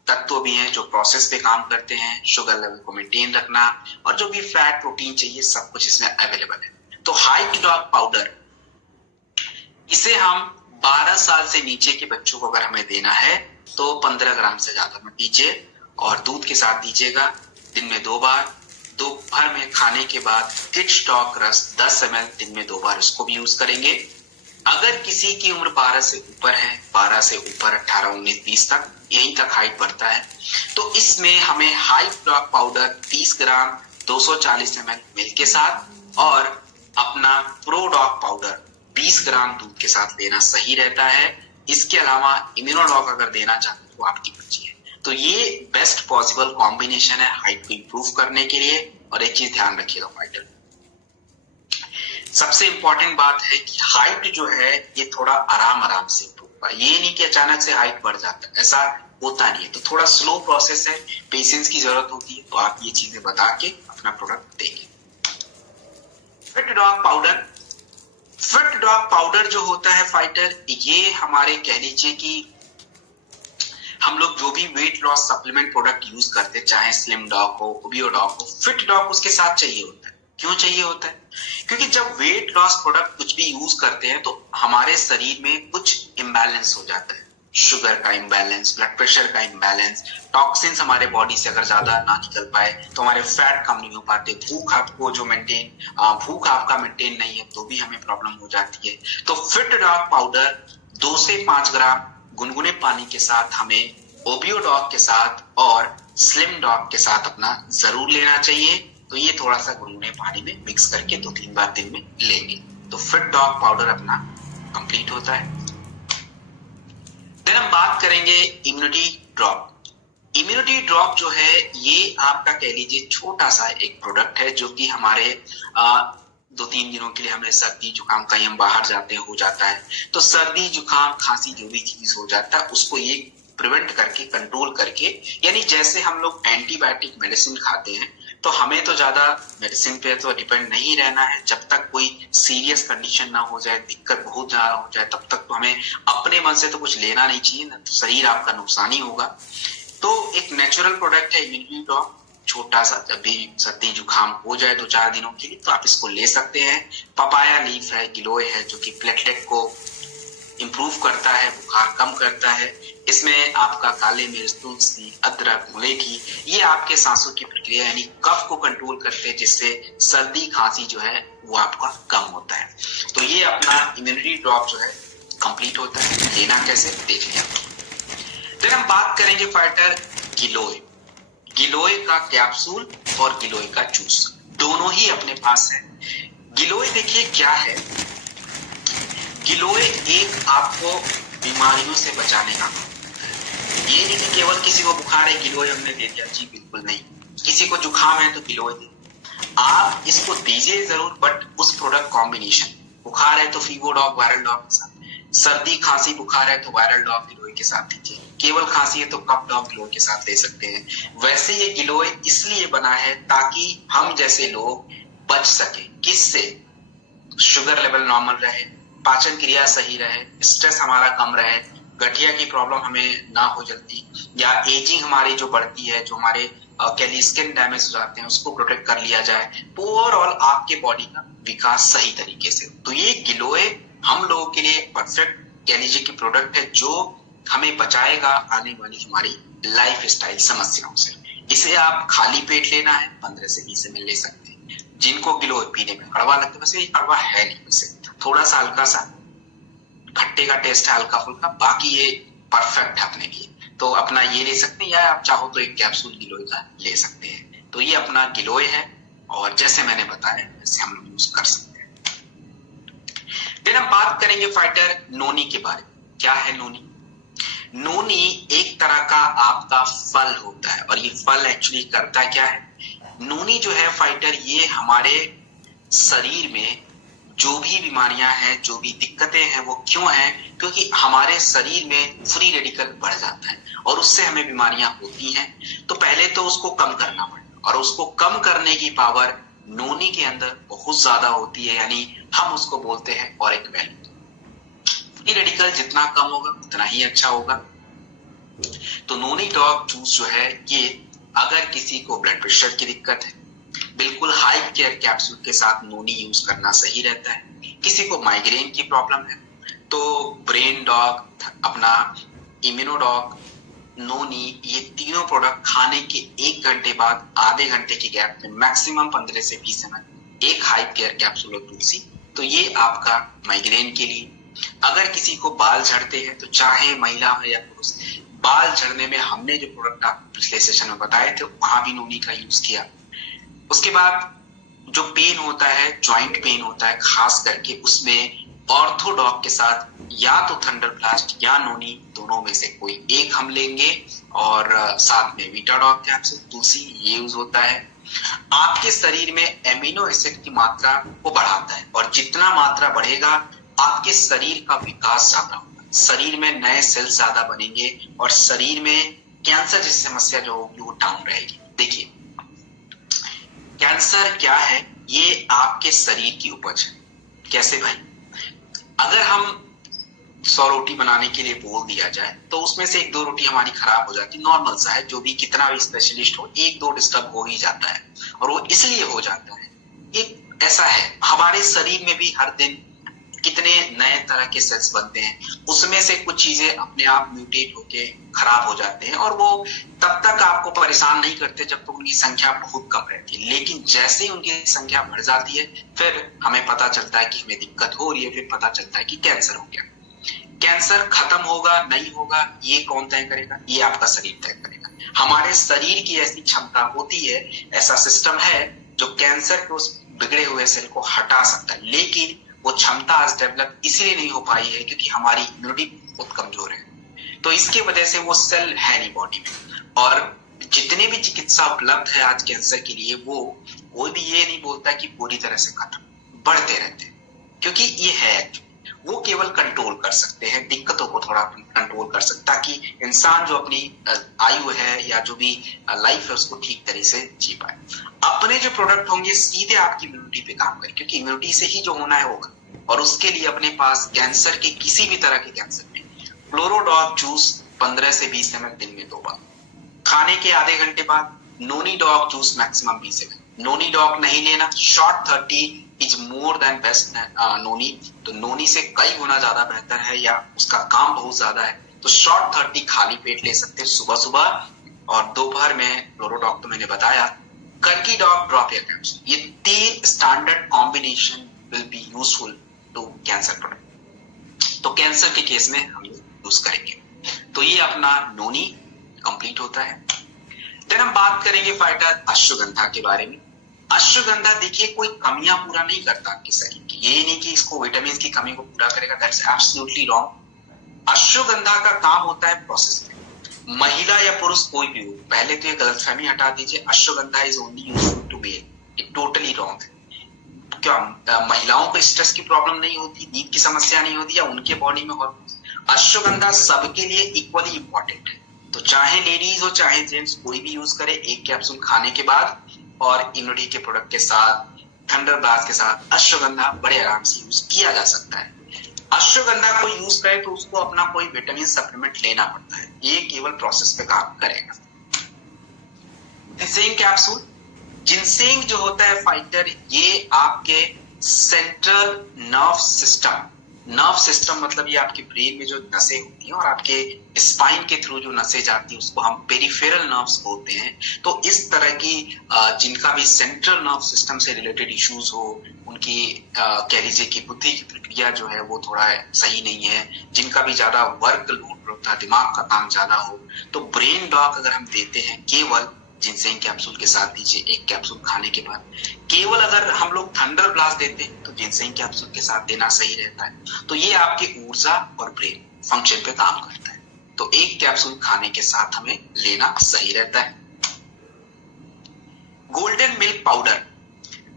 तत्व भी हैं जो प्रोसेस पे काम करते हैं, शुगर लेवल को मेंटेन रखना और जो भी फैट प्रोटीन चाहिए सब कुछ इसमें अवेलेबल है। तो हाइट डॉग पाउडर, इसे हम 12 साल से नीचे के बच्चों को अगर हमें देना है तो 15 ग्राम से ज्यादा मत दीजिए और दूध के साथ दीजिएगा, दिन में 2 बार। दोपहर में खाने के बाद किड स्टॉक रस 10 ml दिन में 2 बार इसको भी यूज करेंगे। अगर किसी की उम्र 12 से ऊपर है, 12 से ऊपर 18, 19, 20 तक, यहीं तक हाइट बढ़ता है, तो इसमें हमें हाइट डॉग पाउडर 30 ग्राम 240 ml मिल्क के साथ और अपना प्रो डॉग पाउडर 20 ग्राम दूध के साथ लेना सही रहता है। इसके अलावा इम्यूनोडॉग अगर देना चाहते हैं तो आपकी मर्जी है। तो ये बेस्ट पॉसिबल कॉम्बिनेशन है हाइट को इंप्रूव करने के लिए। और एक चीज ध्यान रखिएगा फाइटर, सबसे इंपॉर्टेंट बात है कि हाइट जो है ये थोड़ा आराम आराम से इंप्रूव ये नहीं कि अचानक से हाइट बढ़ जाता है, ऐसा होता नहीं है। तो थोड़ा स्लो प्रोसेस है, पेशेंस की जरूरत होती है। तो आप ये चीजें बता के अपना प्रोडक्ट देंगे। Fit dog powder, fit dog powder जो होता है फाइटर, ये हमारे कह लीजिए कि हम लोग जो भी weight loss supplement product use करते हैं, चाहे स्लिम डॉग हो, ओबियो डॉग हो, फिट डॉग उसके साथ चाहिए होता है। क्यों चाहिए होता है? क्योंकि जब वेट लॉस प्रोडक्ट कुछ भी यूज करते हैं तो हमारे शरीर में कुछ इम्बैलेंस हो जाता है। शुगर का इम्बैलेंस, ब्लड प्रेशर का इम्बैलेंस, टॉक्सिन्स हमारे बॉडी से अगर ज्यादा ना निकल पाए तो हमारे फैट कम नहीं हो पाते, भूख आपको जो भूख आपका मेंटेन नहीं है तो भी हमें प्रॉब्लम हो जाती है। तो फिट डॉग पाउडर 2 से 5 ग्राम गुनगुने पानी के साथ हमें ओबियो डॉग के साथ और स्लिम डॉग के साथ अपना जरूर लेना चाहिए। तो ये थोड़ा सा गुनगुने पानी में मिक्स करके 2-3 बार दिन में लेंगे तो फिट डॉग पाउडर अपना कंप्लीट होता है। देन हम बात करेंगे इम्यूनिटी ड्रॉप। इम्यूनिटी ड्रॉप जो है ये आपका कह लीजिए छोटा सा एक प्रोडक्ट है जो कि हमारे 2-3 दिनों के लिए हमें सर्दी जुकाम, कहीं हम बाहर जाते हैं हो जाता है, तो सर्दी जुकाम खांसी जो भी चीज हो जाता है उसको ये प्रिवेंट करके, कंट्रोल करके, यानी जैसे हम लोग एंटीबायोटिक मेडिसिन खाते हैं तो हमें तो ज्यादा मेडिसिन पे तो डिपेंड नहीं रहना है। जब तक कोई सीरियस कंडीशन ना हो जाए, दिक्कत बहुत ज्यादा हो जाए, तब तक तो हमें अपने मन से तो कुछ लेना नहीं चाहिए ना, तो शरीर आपका नुकसान ही होगा। तो एक नेचुरल प्रोडक्ट है इम्यूनिटी ड्रॉप, छोटा सा, जब भी सर्दी जुकाम हो जाए 2-4 दिनों के लिए तो आप इसको ले सकते हैं। पपाया लीफ है, गिलोय है, जो कि प्लेटलेट को इंप्रूव करता है, बुखार कम करता है। इसमें आपका काले मिर्च, तुलसी, अदरक, मुलेठी, ये आपके सांसों की प्रक्रिया यानी कफ को कंट्रोल करते हैं, जिससे सर्दी खांसी जो है वो आपका कम होता है। तो ये अपना इम्यूनिटी ड्रॉप जो है कंप्लीट होता है। लेना कैसे देखिए। फिर हम बात करेंगे फाइटर गिलोय। गिलोय का कैप्सूल और गिलोय का जूस दोनों ही अपने पास है। गिलोय देखिए क्या है, गिलोय एक आपको बीमारियों से बचाने का, ये नहीं कि केवल किसी को बुखार है गिलोय हमने दे दिया, जी बिल्कुल नहीं। किसी को जुकाम है तो गिलोय दे, आप इसको दीजिए जरूर, बट उस प्रोडक्ट कॉम्बिनेशन, बुखार है तो फीवर डॉग वायरल डॉग के साथ, सर्दी खांसी बुखार है तो वायरल डॉग गिलोय के साथ दीजिए, केवल खांसी है तो कप डॉग गिलोय के साथ ले सकते हैं। वैसे ये गिलोय इसलिए बना है ताकि हम जैसे लोग बच सके, किससे? शुगर लेवल नॉर्मल रहे, पाचन क्रिया सही रहे, स्ट्रेस हमारा कम रहे, गठिया की प्रॉब्लम हमें ना हो जल्दी, या एजिंग हमारी जो बढ़ती है, जो हमारे स्किन डैमेज हो जाते हैं उसको प्रोटेक्ट कर लिया जाए। ओवरऑल आपके बॉडी का विकास सही तरीके से। तो ये गिलोय हम लोगों के लिए परफेक्ट कह लीजिए कि प्रोडक्ट है जो हमें बचाएगा आने वाली हमारी लाइफ स्टाइल समस्याओं से। इसे आप खाली पेट लेना है, 15 से 20 ml ले सकते हैं। जिनको गिलोय पीने में कड़वा लगता है, वैसे ये कड़वा है नहीं, वैसे थोड़ा सा हल्का सा खट्टे का टेस्ट है, हल्का फुल्का, बाकी ये परफेक्ट है अपने लिए। तो अपना ये ले सकते हैं, या आप चाहो तो एक कैप्सूल गिलोय का ले सकते हैं। तो ये अपना गिलोय है और जैसे मैंने बताया वैसे हम लोग यूज कर सकते हैं। फिर हम बात करेंगे फाइटर नोनी के बारे में। क्या है नोनी? नोनी एक तरह का आपका फल होता है और ये फल एक्चुअली करता क्या है, नोनी जो है फाइटर, ये हमारे शरीर में जो भी बीमारियां हैं, जो भी दिक्कतें हैं, वो क्यों हैं? क्योंकि हमारे शरीर में फ्री रेडिकल बढ़ जाता है और उससे हमें बीमारियां होती हैं। तो पहले तो उसको कम करना पड़ेगा और उसको कम करने की पावर नोनी के अंदर बहुत ज्यादा होती है, यानी हम उसको बोलते हैं ऑरिक वैल्यू। फ्री रेडिकल जितना कम होगा उतना ही अच्छा होगा। तो नोनी डॉग जूस जो है, ये अगर किसी को ब्लड प्रेशर की दिक्कत है, बिल्कुल हाई केयर कैप्सूल के साथ नोनी यूज करना सही रहता है। किसी को माइग्रेन की प्रॉब्लम है तो ब्रेन डॉग, अपना इम्यूनो डॉग, नोनी, ये तीनों प्रोडक्ट खाने के 1 घंटे बाद आधे घंटे के गैप में मैक्सिमम 15 से 20 ml एक हाई केयर कैप्सूल और तुलसी। तो ये आपका माइग्रेन के लिए। अगर किसी को बाल झड़ते हैं तो चाहे महिला हो या पुरुष, बाल झड़ने में हमने जो प्रोडक्ट आप पिछले सेशन में बताए थे वहां भी नोनी का यूज किया। उसके बाद जो पेन होता है, जॉइंट पेन होता है खास करके, उसमें ऑर्थोडॉग के साथ या तो थंडर ब्लास्ट या नोनी, दोनों में से कोई एक हम लेंगे और साथ में वीटाडॉग कैप्सूल, तुलसी, ये यूज होता है। आपके शरीर में एमिनो एसिड की मात्रा को बढ़ाता है और जितना मात्रा बढ़ेगा आपके शरीर का विकास ज्यादा होगा। शरीर में नए सेल्स ज्यादा बनेंगे और शरीर में कैंसर जैसी समस्या जो होगी वो डाउन रहेगी। देखिए, कैंसर क्या है? ये आपके शरीर की उपज है। कैसे भाई? अगर हम 100 रोटी बनाने के लिए बोल दिया जाए तो उसमें से 1-2 रोटी हमारी खराब हो जाती, नॉर्मल सा है, जो भी कितना भी स्पेशलिस्ट हो 1-2 डिस्टर्ब हो ही जाता है। और वो इसलिए हो जाता है, एक ऐसा है, हमारे शरीर में भी हर दिन कितने नए तरह के सेल्स बनते हैं, उसमें से कुछ चीजें अपने आप म्यूटेट होके खराब हो जाते हैं और वो तब तक आपको परेशान नहीं करते जब तक उनकी संख्या बहुत कम रहती है। लेकिन जैसे ही उनकी संख्या बढ़ जाती है फिर हमें पता चलता है कि हमें दिक्कत हो रही है, फिर पता चलता है कि कैंसर हो गया। कैंसर खत्म होगा नहीं होगा ये कौन तय करेगा? ये आपका शरीर तय करेगा। हमारे शरीर की ऐसी क्षमता होती है, ऐसा सिस्टम है जो कैंसर के उस बिगड़े हुए सेल को हटा सकता है। लेकिन वो क्षमता आज डेवलप इसलिए नहीं हो पाई है क्योंकि हमारी इम्यूनिटी बहुत कमजोर है। तो इसके वजह से वो सेल है नहीं बॉडी में। और जितने भी चिकित्सा उपलब्ध है आज कैंसर के लिए, वो कोई भी ये नहीं बोलता कि पूरी तरह से खत्म, बढ़ते रहते हैं। क्योंकि ये है, वो केवल कंट्रोल कर सकते हैं, दिक्कतों को थोड़ा कंट्रोल कर सकता, ताकि इंसान जो अपनी आयु है या जो भी लाइफ है उसको ठीक तरह से जी पाए। अपने जो प्रोडक्ट होंगे सीधे आपकी इम्यूनिटी पे काम करें, क्योंकि इम्यूनिटी से ही जो होना है होगा। और उसके लिए अपने पास कैंसर के किसी भी तरह के कैंसर में फ्लोरोडॉग जूस 15 से 20 ml दिन में 2 बार, खाने के आधे घंटे बाद noni dog juice maximum 20 ml। Noni dog नहीं लेना, short 30 is more than best noni, तो नोनी से कई गुना ज्यादा बेहतर है या उसका काम बहुत ज्यादा है, तो शॉर्ट 30 खाली पेट ले सकते हैं सुबह सुबह। और दोपहर में फ्लोरोडॉग तो मैंने बताया, कर्की डॉग ड्रॉप या कैप्सूल, ये 3 standard combination will be useful to cancer product. तो कैंसर के केस में हम यूज करेंगे। तो ये अपना नोनी कंप्लीट होता है। देन हम बात करेंगे फाइटर अश्वगंधा के बारे में। अश्वगंधा देखिए कोई कमियां पूरा नहीं करता आपके शरीर की, ये नहीं कि इसको विटामिन की कमी को पूरा करेगा, दैट्स एब्सोल्युटली रॉन्ग। अश्वगंधा का काम होता है प्रोसेस में, महिला या पुरुष कोई भी हो, पहले तो ये गलतफहमी हटा दीजिए, ashwagandha is only useful to male, ये टोटली रॉन्ग है। क्या महिलाओं को स्ट्रेस की प्रॉब्लम नहीं होती, नींद की समस्या नहीं होती, या उनके बॉडी में हार्मोन्स? अश्वगंधा सबके लिए इक्वली इंपॉर्टेंट है। तो चाहे लेडीज हो चाहे जेंट्स, कोई भी यूज करे, 1 कैप्सूल खाने के बाद और इम्यूनिटी के प्रोडक्ट के साथ, थंडर ब्लास्ट के साथ अश्वगंधा बड़े आराम से यूज किया जा सकता है। अश्वगंधा को यूज करे तो उसको अपना कोई विटामिन सप्लीमेंट लेना पड़ता है, ये केवल प्रोसेस पे काम करेगा। जिनसेंग कैप्सूल, जिनसेंग जो होता है फाइटर, ये आपके सेंट्रल नर्व सिस्टम मतलब ये आपके ब्रेन में जो नसें होती हैं और आपके स्पाइन के थ्रू जो नसें जाती हैं उसको हम पेरिफेरल नर्व्स बोलते हैं। तो इस तरह की जिनका भी सेंट्रल नर्व सिस्टम से रिलेटेड इश्यूज हो, उनकी कह लीजिए कि बुद्धि की प्रक्रिया जो है वो थोड़ा सही नहीं है, जिनका भी ज्यादा वर्क लोड होता है, दिमाग का काम ज्यादा हो, तो ब्रेन डॉक अगर हम देते हैं केवल जिनसेंग कैप्सूल के साथ दीजिए 1 कैप्सूल खाने के बाद। केवल अगर हम लोग थंडर ब्लास्ट देते हैं तो जिनसेंग कैप्सूल के साथ देना सही रहता है। तो ये आपके ऊर्जा और ब्रेन फंक्शन पे काम करता है, तो 1 कैप्सूल खाने के साथ हमें लेना सही रहता है। गोल्डन मिल्क पाउडर,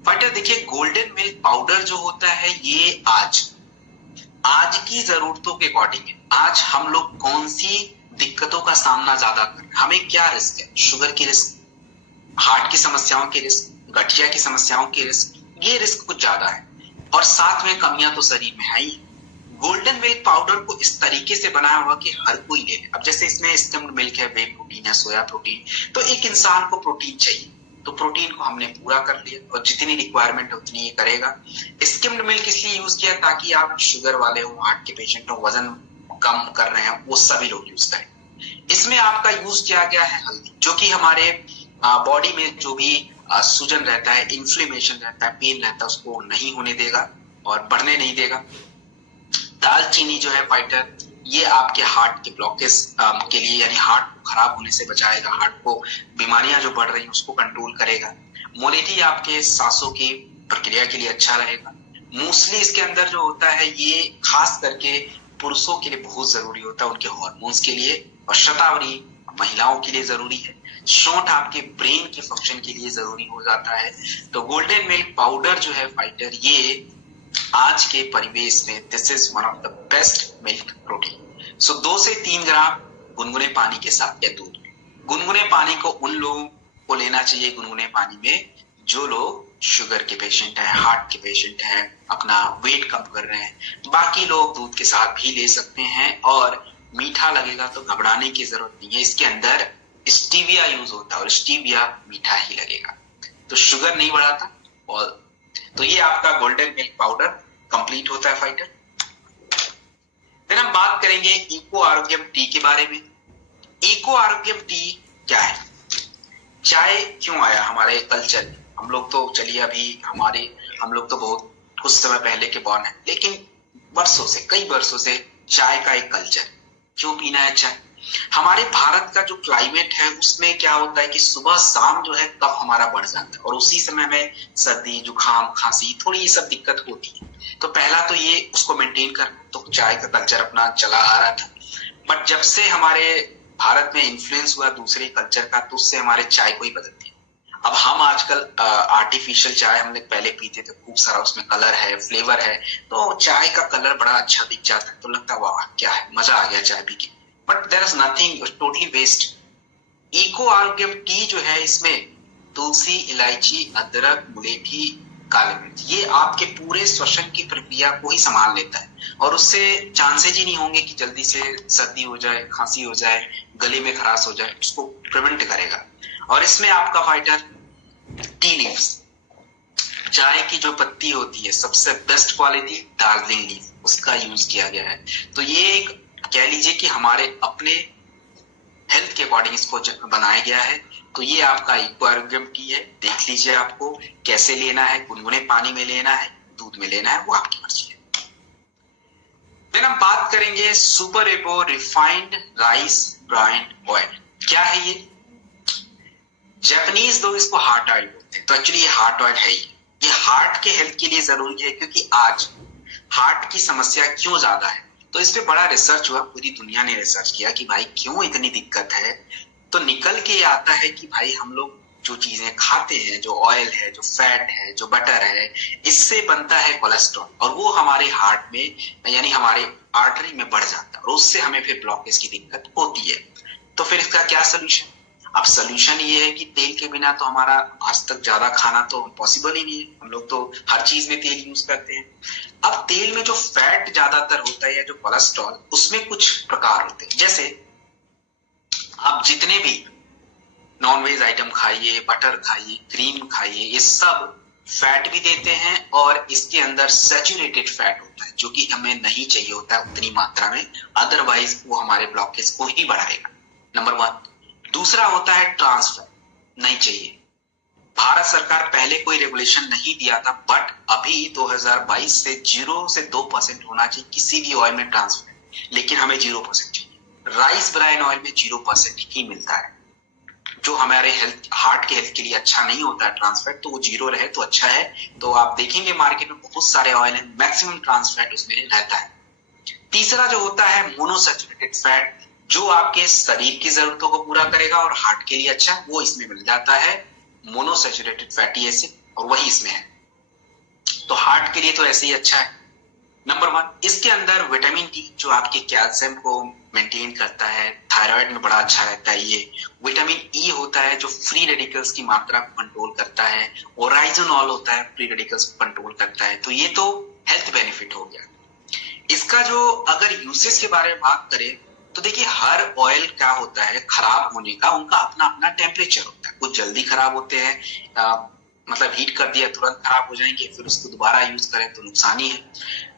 फाइटर देखिए गोल्डन मिल्क पाउडर जो होता है ये आज की जरूरतों के अकॉर्डिंग है। आज हम लोग कौन सी दिक्कतों का सामना ज्यादा कर रहे हैं, हमें क्या रिस्क है? शुगर की रिस्क, हार्ट की समस्याओं की रिस्क, गठिया की समस्याओं की रिस्क, ये रिस्क कुछ ज्यादा है। और साथ में कमियां तो शरीर में है ही। गोल्डन मिल्क पाउडर को इस तरीके से बनाया हुआ कि हर कोई ले ले। अब जैसे इसमें स्किम्ड मिल्क है, वे प्रोटीन है, सोया प्रोटीन, तो एक इंसान को प्रोटीन चाहिए, तो प्रोटीन को हमने पूरा कर लिया और जितनी रिक्वायरमेंट है उतनी ये करेगा। स्किम्ड मिल्क इसलिए यूज किया ताकि आप शुगर वाले हो, हार्ट के पेशेंट हो, वजन कम कर रहे हैं, वो सभी लोग यूज करें। इसमें आपका यूज किया गया है हल्दी, जो कि हमारे बॉडी में जो भी सूजन रहता है, इन्फ्लेमेशन रहता है, पेन रहता है, उसको नहीं होने देगा और बढ़ने नहीं देगा। दालचीनी जो है फाइटर, ये आपके हार्ट के ब्लॉकेज के लिए, यानी हार्ट को खराब होने से बचाएगा, हार्ट को बीमारियां जो बढ़ रही हैं उसको कंट्रोल करेगा। मोलेठी आपके सांसों की प्रक्रिया के लिए अच्छा रहेगा। मूसली इसके अंदर जो होता है ये खास करके पुरुषों के लिए बहुत जरूरी होता है, उनके हार्मोन्स के लिए, और शतावरी महिलाओं के लिए जरूरी है। शोंठ आपके ब्रेन के फंक्शन के लिए जरूरी हो जाता है। तो गोल्डन मिल्क पाउडर जो है फाइटर, ये आज के परिवेश में this is one of the best milk protein. So 2 से 3 ग्राम गुनगुने पानी के साथ या दूध में। गुनगुने पानी को उन लोगों को लेना चाहिए गुनगुने पानी में जो लोग शुगर के पेशेंट हैं, हार्ट के पेशेंट हैं, अपना वेट कम कर रहे हैं। बाकी लोग दूध के साथ भी ले सकते हैं, और मीठा लगेगा तो घबराने की जरूरत नहीं है, इसके अंदर स्टीविया यूज होता है और स्टीविया मीठा ही लगेगा, तो शुगर नहीं बढ़ाता। और तो ये आपका गोल्डन मिल्क पाउडर कंप्लीट होता है फाइटर। फिर हम बात करेंगे इको आरोग्यम टी के बारे में। इको आरोग्यम टी क्या है? चाय क्यों आया हमारे कल्चर में? हम लोग तो चलिए अभी हम लोग तो बहुत कुछ समय पहले के बॉर्न है, लेकिन वर्षों से, कई वर्षों से चाय का एक कल्चर। क्यों पीना है चाय? हमारे भारत का जो क्लाइमेट है उसमें क्या होता है कि सुबह शाम जो है कफ हमारा बढ़ जाता है, और उसी समय में सर्दी, जुकाम, खांसी, थोड़ी ये सब दिक्कत होती है। तो पहला तो ये उसको मेंटेन करना, तो चाय का कल्चर अपना चला आ रहा था। बट जब से हमारे भारत में इन्फ्लुएंस हुआ दूसरे कल्चर का, तो उससे हमारे चाय को ही बदल दिया। अब हम आजकल आर्टिफिशियल चाय हम लोग पहले पीते थे, खूब सारा उसमें कलर है, फ्लेवर है, तो चाय का कलर बड़ा अच्छा दिख जाता है, तो लगता है वाह क्या है, मजा आ गया चाय पी के। But there is nothing, totally waste. Eco Arogyam tea जो है इसमें तुलसी, इलायची, अदरक, मुलेठी, काली मिर्च, ये आपके पूरे श्वसन की प्रक्रिया को ही संभाल लेता है, और उससे चांसेज ही नहीं होंगे कि जल्दी से सर्दी हो जाए, खांसी हो जाए, गले में खराश हो जाए, उसको प्रिवेंट करेगा। और इसमें आपका फाइटर टी लीव्स, चाय की जो पत्ती होती है सबसे बेस्ट क्वालिटी दार्जिलिंग लीफ, उसका यूज किया गया है। तो ये एक कह लीजिए कि हमारे अपने हेल्थ के अकॉर्डिंग इसको बनाया गया है। तो ये आपका इको आरोग्यम टी है, देख लीजिए आपको कैसे लेना है, गुनगुने पानी में लेना है, दूध में लेना है, वो आपकी मर्जी है। फिर हम बात करेंगे सुपर एपो रिफाइंड राइस ब्राइन ऑयल। क्या है ये? जापानीज लोग इसको हार्ट ऑयल बोलते हैं, तो एक्चुअली ये हार्ट ऑयल है ही। ये हार्ट के हेल्थ के लिए जरूरी है, क्योंकि आज हार्ट की समस्या क्यों ज्यादा है, तो इस पे बड़ा रिसर्च हुआ, पूरी दुनिया ने रिसर्च किया कि भाई क्यों इतनी दिक्कत है। तो निकल के आता है कि भाई हम लोग जो चीजें खाते हैं, जो ऑयल है, जो फैट है, जो बटर है, इससे बनता है कोलेस्ट्रॉल, और वो हमारे हार्ट में यानी हमारे आर्टरी में बढ़ जाता है, और उससे हमें फिर ब्लॉकेज की दिक्कत होती है। तो फिर इसका क्या सोल्यूशन? अब सोल्यूशन ये है कि तेल के बिना तो हमारा आज तक ज्यादा खाना तो पॉसिबल ही नहीं है, हम लोग तो हर चीज में तेल यूज करते हैं। अब तेल में जो फैट ज्यादातर होता है या जो कोलेस्ट्रॉल, उसमें कुछ प्रकार होते हैं, जैसे आप जितने भी नॉनवेज आइटम खाइए, बटर खाइए, क्रीम खाइए, ये सब फैट भी देते हैं, और इसके अंदर सैचुरेटेड फैट होता है जो कि हमें नहीं चाहिए होता है उतनी मात्रा में, अदरवाइज वो हमारे ब्लॉकेज को ही बढ़ाएगा, नंबर 1। दूसरा होता है ट्रांस फैट, नहीं चाहिए। भारत सरकार पहले कोई रेगुलेशन नहीं दिया था, बट अभी 2022 से 0 से 2% होना चाहिए किसी भी ऑयल में ट्रांस फैट, लेकिन हमें 0% चाहिए। राइस ब्राइन ऑयल में 0% ही मिलता है, जो हमारे हेल्थ, हार्ट के हेल्थ के लिए अच्छा नहीं होता है ट्रांस फैट, तो वो 0 रहे तो अच्छा है। तो आप देखेंगे मार्केट में बहुत सारे ऑयल है, मैक्सिमम ट्रांस फैट उसमें रहता है। तीसरा जो होता है मोनोसैचुरेटेड फैट, जो आपके शरीर की जरूरतों को पूरा करेगा और हार्ट के लिए अच्छा, वो इसमें मिल जाता है, मोनोसैचुरेटेड फैटी एसिड, और वही इसमें है, तो हार्ट के लिए तो ऐसे ही अच्छा है, नंबर 1। इसके अंदर विटामिन डी जो आपके कैल्शियम को मेंटेन करता है, थायराइड में बड़ा अच्छा रहता है ये। विटामिन ई होता है जो फ्री रेडिकल्स की मात्रा को कंट्रोल करता है, ओराइजोनॉल होता है फ्री रेडिकल्स को कंट्रोल करता है। तो ये तो हेल्थ बेनिफिट हो गया। इसका जो अगर यूसेज के बारे में बात करें, तो देखिए हर ऑयल क्या होता है, खराब होने का उनका अपना अपना टेम्परेचर होता है। कुछ जल्दी खराब होते हैं, मतलब हीट कर दिया तुरंत खराब हो जाएंगे, फिर उसको दोबारा यूज करें तो नुकसान ही है।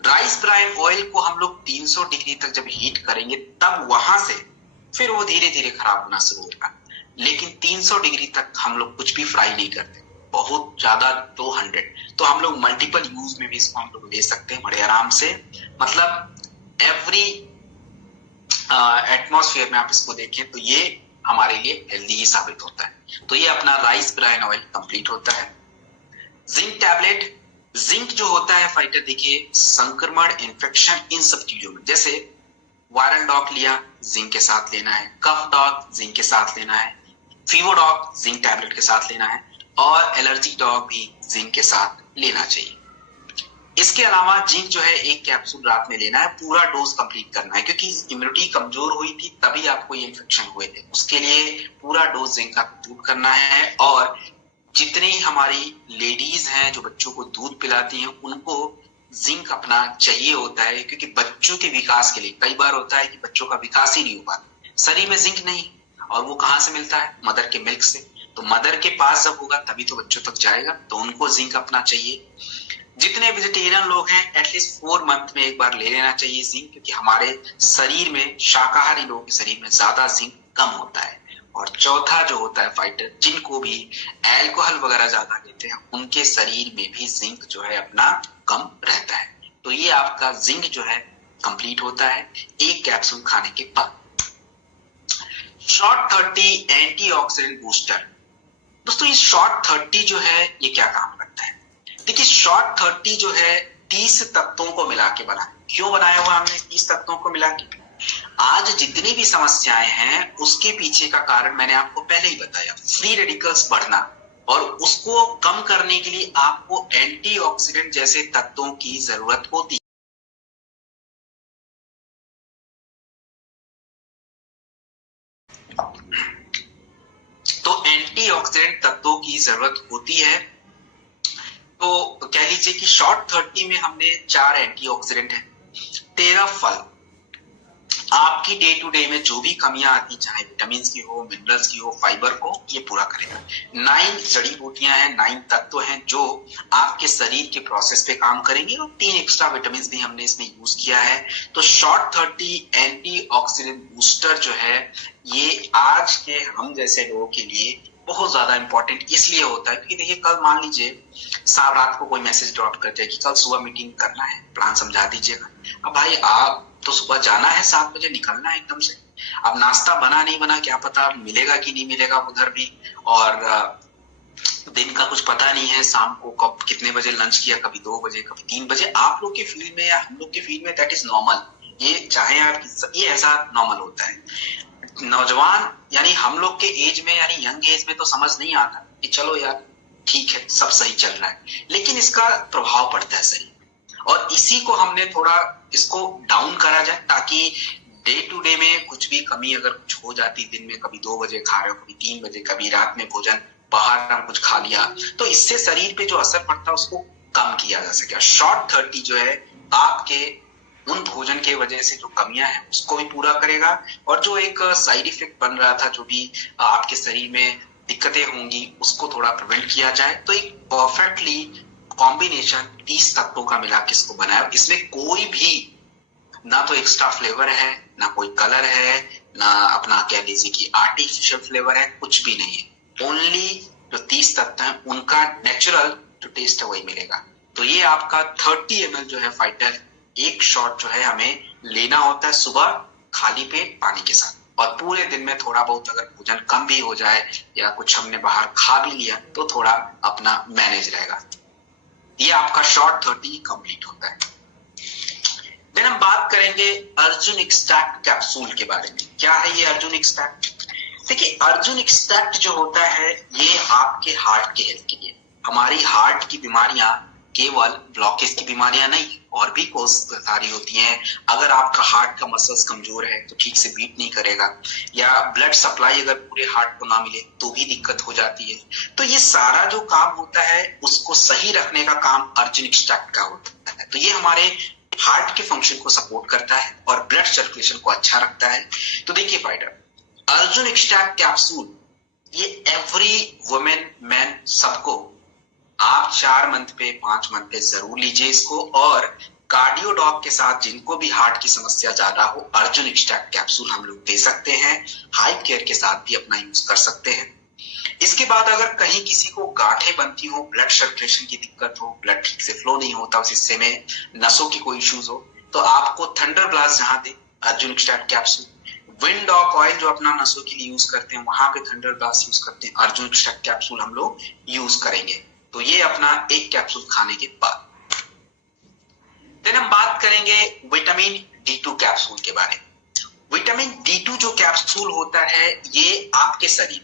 राइस ब्राइन ऑयल को हम लोग 300 डिग्री तक जब हीट करेंगे, तब वहां से फिर वो धीरे धीरे खराब होना शुरू होगा, लेकिन 300 डिग्री तक हम लोग कुछ भी फ्राई नहीं करते, बहुत ज्यादा 200। तो हम लोग मल्टीपल यूज में भी इसको हम लोग ले सकते हैं बड़े आराम से, मतलब एवरी एटमॉस्फेयर में आप इसको देखें तो ये हमारे लिए हेल्दी ही साबित होता है। तो ये अपना राइस ब्राइन ऑयल कंप्लीट होता है। जिंक टैबलेट, जिंक जो होता है फाइटर, देखिए संक्रमण, इन्फेक्शन, इन सब चीजों में, जैसे वायरल डॉग लिया, जिंक के साथ लेना है, कफ डॉग जिंक के साथ लेना है, फीवर डॉग जिंक टैबलेट के साथ लेना है, और एलर्जी डॉग भी जिंक के साथ लेना चाहिए। इसके अलावा जिंक जो है एक कैप्सूल रात में लेना है, पूरा डोज कंप्लीट करना है, क्योंकि इम्यूनिटी कमजोर हुई थी तभी आपको ये इन्फेक्शन हुए थे। उसके लिए पूरा डोज जिंक का कंप्लीट करना है। और जितनी हमारी लेडीज हैं जो बच्चों को दूध पिलाती हैं, उनको जिंक अपना चाहिए होता है, क्योंकि बच्चों के विकास के लिए कई बार होता है कि बच्चों का विकास ही नहीं हो पाता, शरीर में जिंक नहीं, और वो कहाँ से मिलता है? मदर के मिल्क से। तो मदर के पास जब होगा तभी तो बच्चों तक जाएगा, तो उनको जिंक अपना चाहिए। जितने वेजिटेरियन लोग हैं एटलीस्ट 4 मंथ में एक बार ले लेना चाहिए जिंक, क्योंकि हमारे शरीर में, शाकाहारी लोगों के शरीर में ज्यादा जिंक कम होता है। और चौथा जो होता है फाइटर, जिनको भी अल्कोहल वगैरह ज्यादा लेते हैं, उनके शरीर में भी जिंक जो है अपना कम रहता है। तो ये आपका जिंक जो है कंप्लीट होता है एक कैप्सूल खाने के बाद। Short 30 antioxidant booster. दोस्तों ये शॉर्ट 30 जो है ये क्या काम करता है? देखिए शॉर्ट 30 जो है 30 तत्वों को मिला के बना। क्यों बनाया हुआ हमने 30 तत्वों को मिला के? आज जितनी भी समस्याएं हैं उसके पीछे का कारण मैंने आपको पहले ही बताया, फ्री रेडिकल्स बढ़ना, और उसको कम करने के लिए आपको एंटीऑक्सीडेंट जैसे तत्वों की जरूरत होती है। तो एंटीऑक्सीडेंट तत्वों की जरूरत होती है। तो कह लीजिए कि शॉर्ट 30 में हमने 4 एंटीऑक्सीडेंट हैं, 13 फल आपकी डे टू डे में जो भी कमियां आती, चाहे विटामिन की हो, मिनरल्स की हो, फाइबर को, ये पूरा करेगा। 9 जड़ी बूटियां हैं, 9 तत्व हैं जो आपके शरीर के प्रोसेस पे काम करेंगे, और 3 एक्स्ट्रा विटामिन भी हमने इसमें यूज किया है। तो शॉर्ट 30 एंटीऑक्सीडेंट बूस्टर जो है ये आज के हम जैसे लोगों के लिए बहुत ज्यादा इंपॉर्टेंट इसलिए होता है, क्योंकि देखिए कल मान लीजिए साहब रात को कोई मैसेज ड्रॉप करते हैं कि कल सुबह मीटिंग करना है, प्लान समझा दीजिएगा। अब भाई आप तो सुबह जाना है, 7 बजे निकलना है एकदम से। अब नाश्ता बना नहीं बना क्या पता मिलेगा कि नहीं मिलेगा उधर भी, और दिन का कुछ पता नहीं है, शाम को कब कितने बजे लंच किया, कभी 2 बजे कभी 3 बजे। आप लोग के फील्ड में या हम लोग के फील्ड में दैट इज नॉर्मल, ये चाहे आप, ये ऐसा नॉर्मल होता है। नौजवान यानी हम लोग के एज में, यानी यंग एज में तो समझ नहीं आता कि चलो यार ठीक है सब सही चल रहा है, लेकिन इसका प्रभाव पड़ता है सही। और इसी को हमने थोड़ा इसको डाउन करा जाए, ताकि डे टू डे में कुछ भी कमी अगर कुछ हो जाती, दिन में कभी 2 बजे खा रहे हो, कभी 3 बजे, कभी रात में भोजन बाहर हम कुछ खा लिया, तो इससे शरीर पे जो असर पड़ता है उसको कम किया जा सके। शॉर्ट 30 जो है आपके उन भोजन के वजह से जो कमियां हैं उसको भी पूरा करेगा, और जो एक साइड इफेक्ट बन रहा था, जो भी आपके शरीर में दिक्कतें होंगी, उसको थोड़ा प्रिवेंट किया जाए। तो एक परफेक्टली कॉम्बिनेशन 30 तत्वों का मिला के इसको बनाया। इसमें कोई भी ना तो एक्स्ट्रा फ्लेवर है, ना कोई कलर है, ना अपना कह लीजिए कि आर्टिफिशियल फ्लेवर है, कुछ भी नहीं है। ओनली जो 30 तत्व हैं उनका नेचुरल जो टेस्ट है वही मिलेगा। तो ये आपका 30 ml जो है फाइटर, एक शॉट जो है हमें लेना होता है सुबह खाली पेट पानी के साथ, और पूरे दिन में थोड़ा बहुत अगर भोजन कम भी हो जाए या कुछ हमने बाहर खा भी लिया तो थोड़ा अपना मैनेज रहेगा। ये आपका शॉर्ट 30 कंप्लीट होता है। देन हम बात करेंगे अर्जुन एक्सट्रैक्ट कैप्सूल के बारे में। क्या है ये अर्जुन एक्सट्रैक्ट? देखिए अर्जुन एक्सट्रैक्ट जो होता है ये आपके हार्ट के हेल्थ के लिए, हमारी हार्ट की बीमारियां केवल ब्लॉकेज की बीमारियां नहीं, और भी कोई सारी होती हैं। अगर आपका हार्ट का मसल्स कमजोर है तो ठीक से बीट नहीं करेगा, या ब्लड सप्लाई अगर पूरे हार्ट को ना मिले तो भी दिक्कत हो जाती है। तो ये सारा जो काम होता है उसको सही रखने का काम अर्जुन एक्सट्रैक्ट का होता है। तो ये हमारे हार्ट के फंक्शन को सपोर्ट करता है और ब्लड सर्कुलेशन को अच्छा रखता है। तो देखिए फाइटर, अर्जुन एक्सट्रैक्ट कैप्सूल ये एवरी वुमेन मैन सबको आप 4 मंथ पे 5 मंथ पे जरूर लीजिए इसको। और कार्डियोडॉक के साथ जिनको भी हार्ट की समस्या ज्यादा हो, अर्जुन एक्सट्रैक्ट कैप्सूल हम लोग दे सकते हैं। हाई केयर के साथ भी अपना यूज कर सकते हैं। इसके बाद अगर कहीं किसी को गांठें बनती हो, ब्लड सर्कुलेशन की दिक्कत हो, ब्लड ठीक से फ्लो नहीं होता उस हिस्से में, नसों की कोई इश्यूज हो, तो आपको थंडर ब्लास्ट जहां दे अर्जुन एक्सट्रैक्ट कैप्सूल, विंड ऑक ऑयल जो अपना नसों के लिए यूज करते हैं वहां पे थंडर ब्लास्ट यूज करते हैं, अर्जुन एक्सट्रैक्ट कैप्सूल हम लोग यूज करेंगे। तो ये अपना एक कैप्सूल खाने के बाद। फिर हम बात करेंगे विटामिन D2 कैप्सूल के बारे में। विटामिन D2 जो कैप्सूल होता है ये आपके शरीर,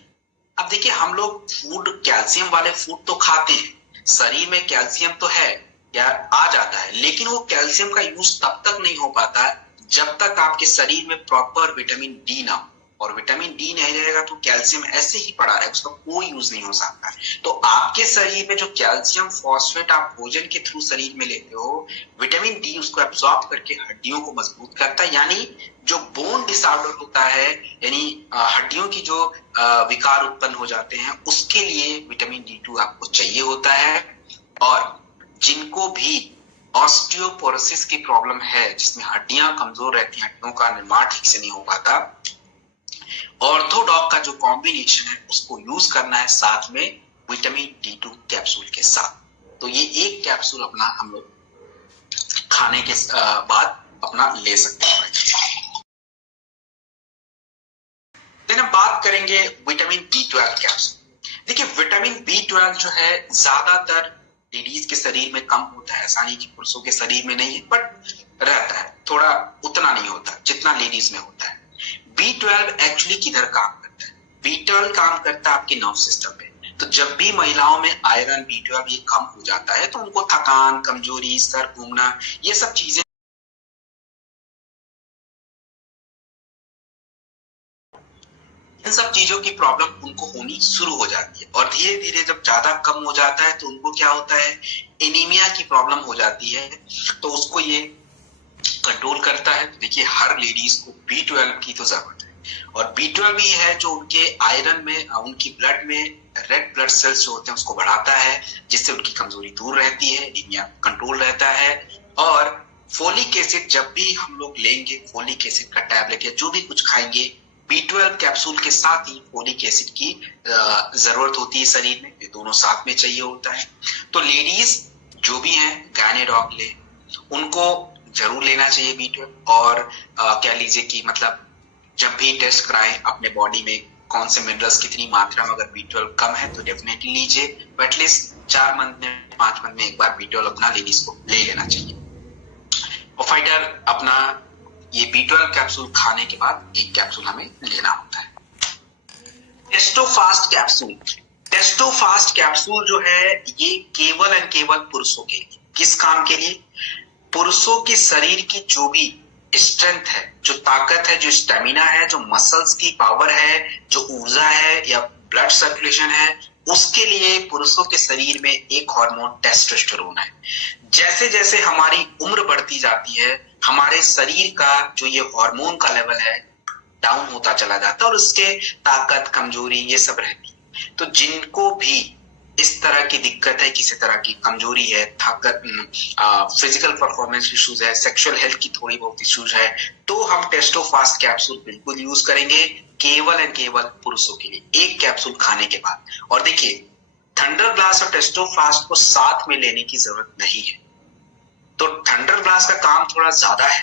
अब देखिए हम लोग फूड कैल्शियम वाले फूड तो खाते हैं, शरीर में कैल्शियम तो है, या आ जाता है, लेकिन वो कैल्शियम का यूज तब तक नहीं हो पाता जब तक आपके शरीर में प्रॉपर विटामिन डी ना हो। और विटामिन डी नहीं रहेगा तो कैल्शियम ऐसे ही पड़ा रहेगा, उसका कोई यूज नहीं हो सकता। तो आपके शरीर में जो कैल्शियम फॉस्फेट आप भोजन के थ्रू शरीर में लेते हो, विटामिन डी उसको एब्जॉर्ब करके हड्डियों को मजबूत करता है। यानी जो बोन डिसऑर्डर होता है, यानी हड्डियों की जो विकार उत्पन्न हो जाते हैं, उसके लिए विटामिन डी2 आपको चाहिए होता है। और जिनको भी ऑस्टियोपोरोसिस की प्रॉब्लम है, जिसमें हड्डियां कमजोर रहती हैं, हड्डियों का निर्माण ठीक से नहीं हो पाता, ऑर्थोडॉक का जो कॉम्बिनेशन है उसको यूज करना है साथ में विटामिन डी2 कैप्सूल के साथ। तो ये एक कैप्सूल अपना हम लोग खाने के बाद अपना ले सकते हैं। देन हम बात करेंगे विटामिन बी12 कैप्सूल। देखिए, विटामिन बी12 जो है ज्यादातर लेडीज के शरीर में कम होता है, ऐसा नहीं कि पुरुषों के शरीर में नहीं है, बट रहता है, थोड़ा उतना नहीं होता जितना लेडीज में होता है। बी12 एक्चुअली किधर काम करता है? बी12 काम करता है आपके नर्व सिस्टम पे। तो जब भी महिलाओं में आयरन बी12 ये कम हो जाता है तो उनको थकान, कमजोरी, सर घूमना, ये सब चीजें, इन सब चीजों की प्रॉब्लम उनको होनी शुरू हो जाती है। और धीरे धीरे जब ज्यादा कम हो जाता है तो उनको क्या होता है, एनीमिया की प्रॉब्लम हो जाती है। तो उसको ये कंट्रोल करता है। देखिए, हर लेडीज को बी12 की तो जरूरत है, और बी12 ही है जो उनके आयरन में, उनकी ब्लड में रेड ब्लड सेल्स जो होते हैं उसको बढ़ाता है, जिससे उनकी कमजोरी दूर रहती है, एनीमिया कंट्रोल रहता है। और फोलिक एसिड जब भी हम लोग लेंगे, फोलिक एसिड का टैबलेट या जो भी कुछ खाएंगे, बी12 कैप्सूल के साथ ही फोलिक एसिड की जरूरत होती है शरीर में, ये दोनों साथ में चाहिए होता है। तो लेडीज जो भी हैं गायनेकोलॉजिस्ट ले, उनको जरूर लेना चाहिए बी12। और कह लीजिए कि मतलब जब भी टेस्ट कराएं अपने बॉडी में कौन से मिनरल्स कितनी मात्रा में, अगर बी12 कम है तो डेफिनेटली लीजिए। बट एटलीस्ट 4 मंथ में, 5 मंथ में एक बार बी12 अपना लेडीज को ले लेना चाहिए। और फाइटर अपना ये बी12 कैप्सूल खाने के बाद एक कैप्सूल हमें लेना होता है। टेस्टोफास्ट कैप्सूल। टेस्टोफास्ट कैप्सूल जो है ये केवल एंड केवल पुरुषों के लिए। किस काम के लिए? पुरुषों के शरीर की जो भी स्ट्रेंथ है, जो ताकत है, जो स्टेमिना है, जो मसल्स की पावर है, जो ऊर्जा है या ब्लड सर्कुलेशन है, उसके लिए पुरुषों के शरीर में एक हार्मोन टेस्टोस्टेरोन है। जैसे जैसे हमारी उम्र बढ़ती जाती है, हमारे शरीर का जो ये हार्मोन का लेवल है डाउन होता चला जाता है, और उसके ताकत, कमजोरी ये सब रहती है। तो जिनको भी इस तरह की दिक्कत है, किसी तरह की कमजोरी है, ताकत, फिजिकल परफॉर्मेंस इश्यूज है, सेक्सुअल हेल्थ की थोड़ी बहुत इश्यूज है, तो हम टेस्टोफास्ट कैप्सूल बिल्कुल यूज करेंगे, केवल एंड केवल पुरुषों के लिए, एक कैप्सूल खाने के बाद। और देखिए, थंडर ग्लास और टेस्टोफास्ट को साथ में लेने की जरूरत नहीं है। तो थंडर ग्लास का काम थोड़ा ज्यादा है,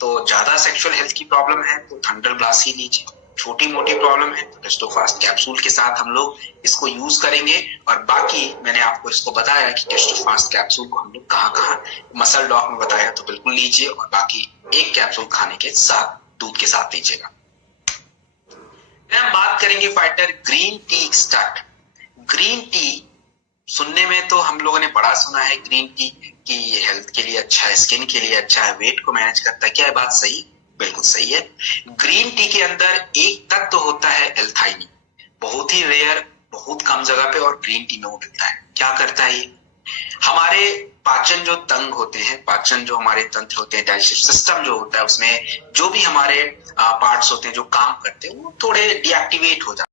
तो ज्यादा सेक्सुअल हेल्थ की प्रॉब्लम है तो थंडर ग्लास ही लीजिए। छोटी मोटी प्रॉब्लम है तो टेस्टोफास्ट कैप्सूल के साथ हम लोग इसको यूज करेंगे। और बाकी मैंने आपको इसको बताया कि टेस्टोफास्ट कैप्सूल को हम लोग कहाँ मसल डॉक में बताया, तो बिल्कुल लीजिए। और बाकी एक कैप्सूल खाने के साथ, दूध के साथ लीजिएगा। हम बात करेंगे fighter green tea extract. Green tea सुनने में तो हम लोगों ने बड़ा सुना है ग्रीन टी कि ये हेल्थ के लिए अच्छा है, स्किन के लिए अच्छा है, वेट को मैनेज करता है। क्या है बात सही? बिल्कुल सही है। ग्रीन टी के अंदर एक तत्व तो होता है एल्थाइनिन, बहुत ही रेयर, बहुत कम जगह पे, और ग्रीन टी में वो मिलता है। क्या करता है ये? हमारे पाचन जो तंग होते हैं, पाचन जो हमारे तंत्र होते हैं, डाइजेस्टिव सिस्टम जो होता है, उसमें जो भी हमारे पार्ट्स होते हैं जो काम करते हैं, वो थोड़े डीएक्टिवेट हो जाते हैं।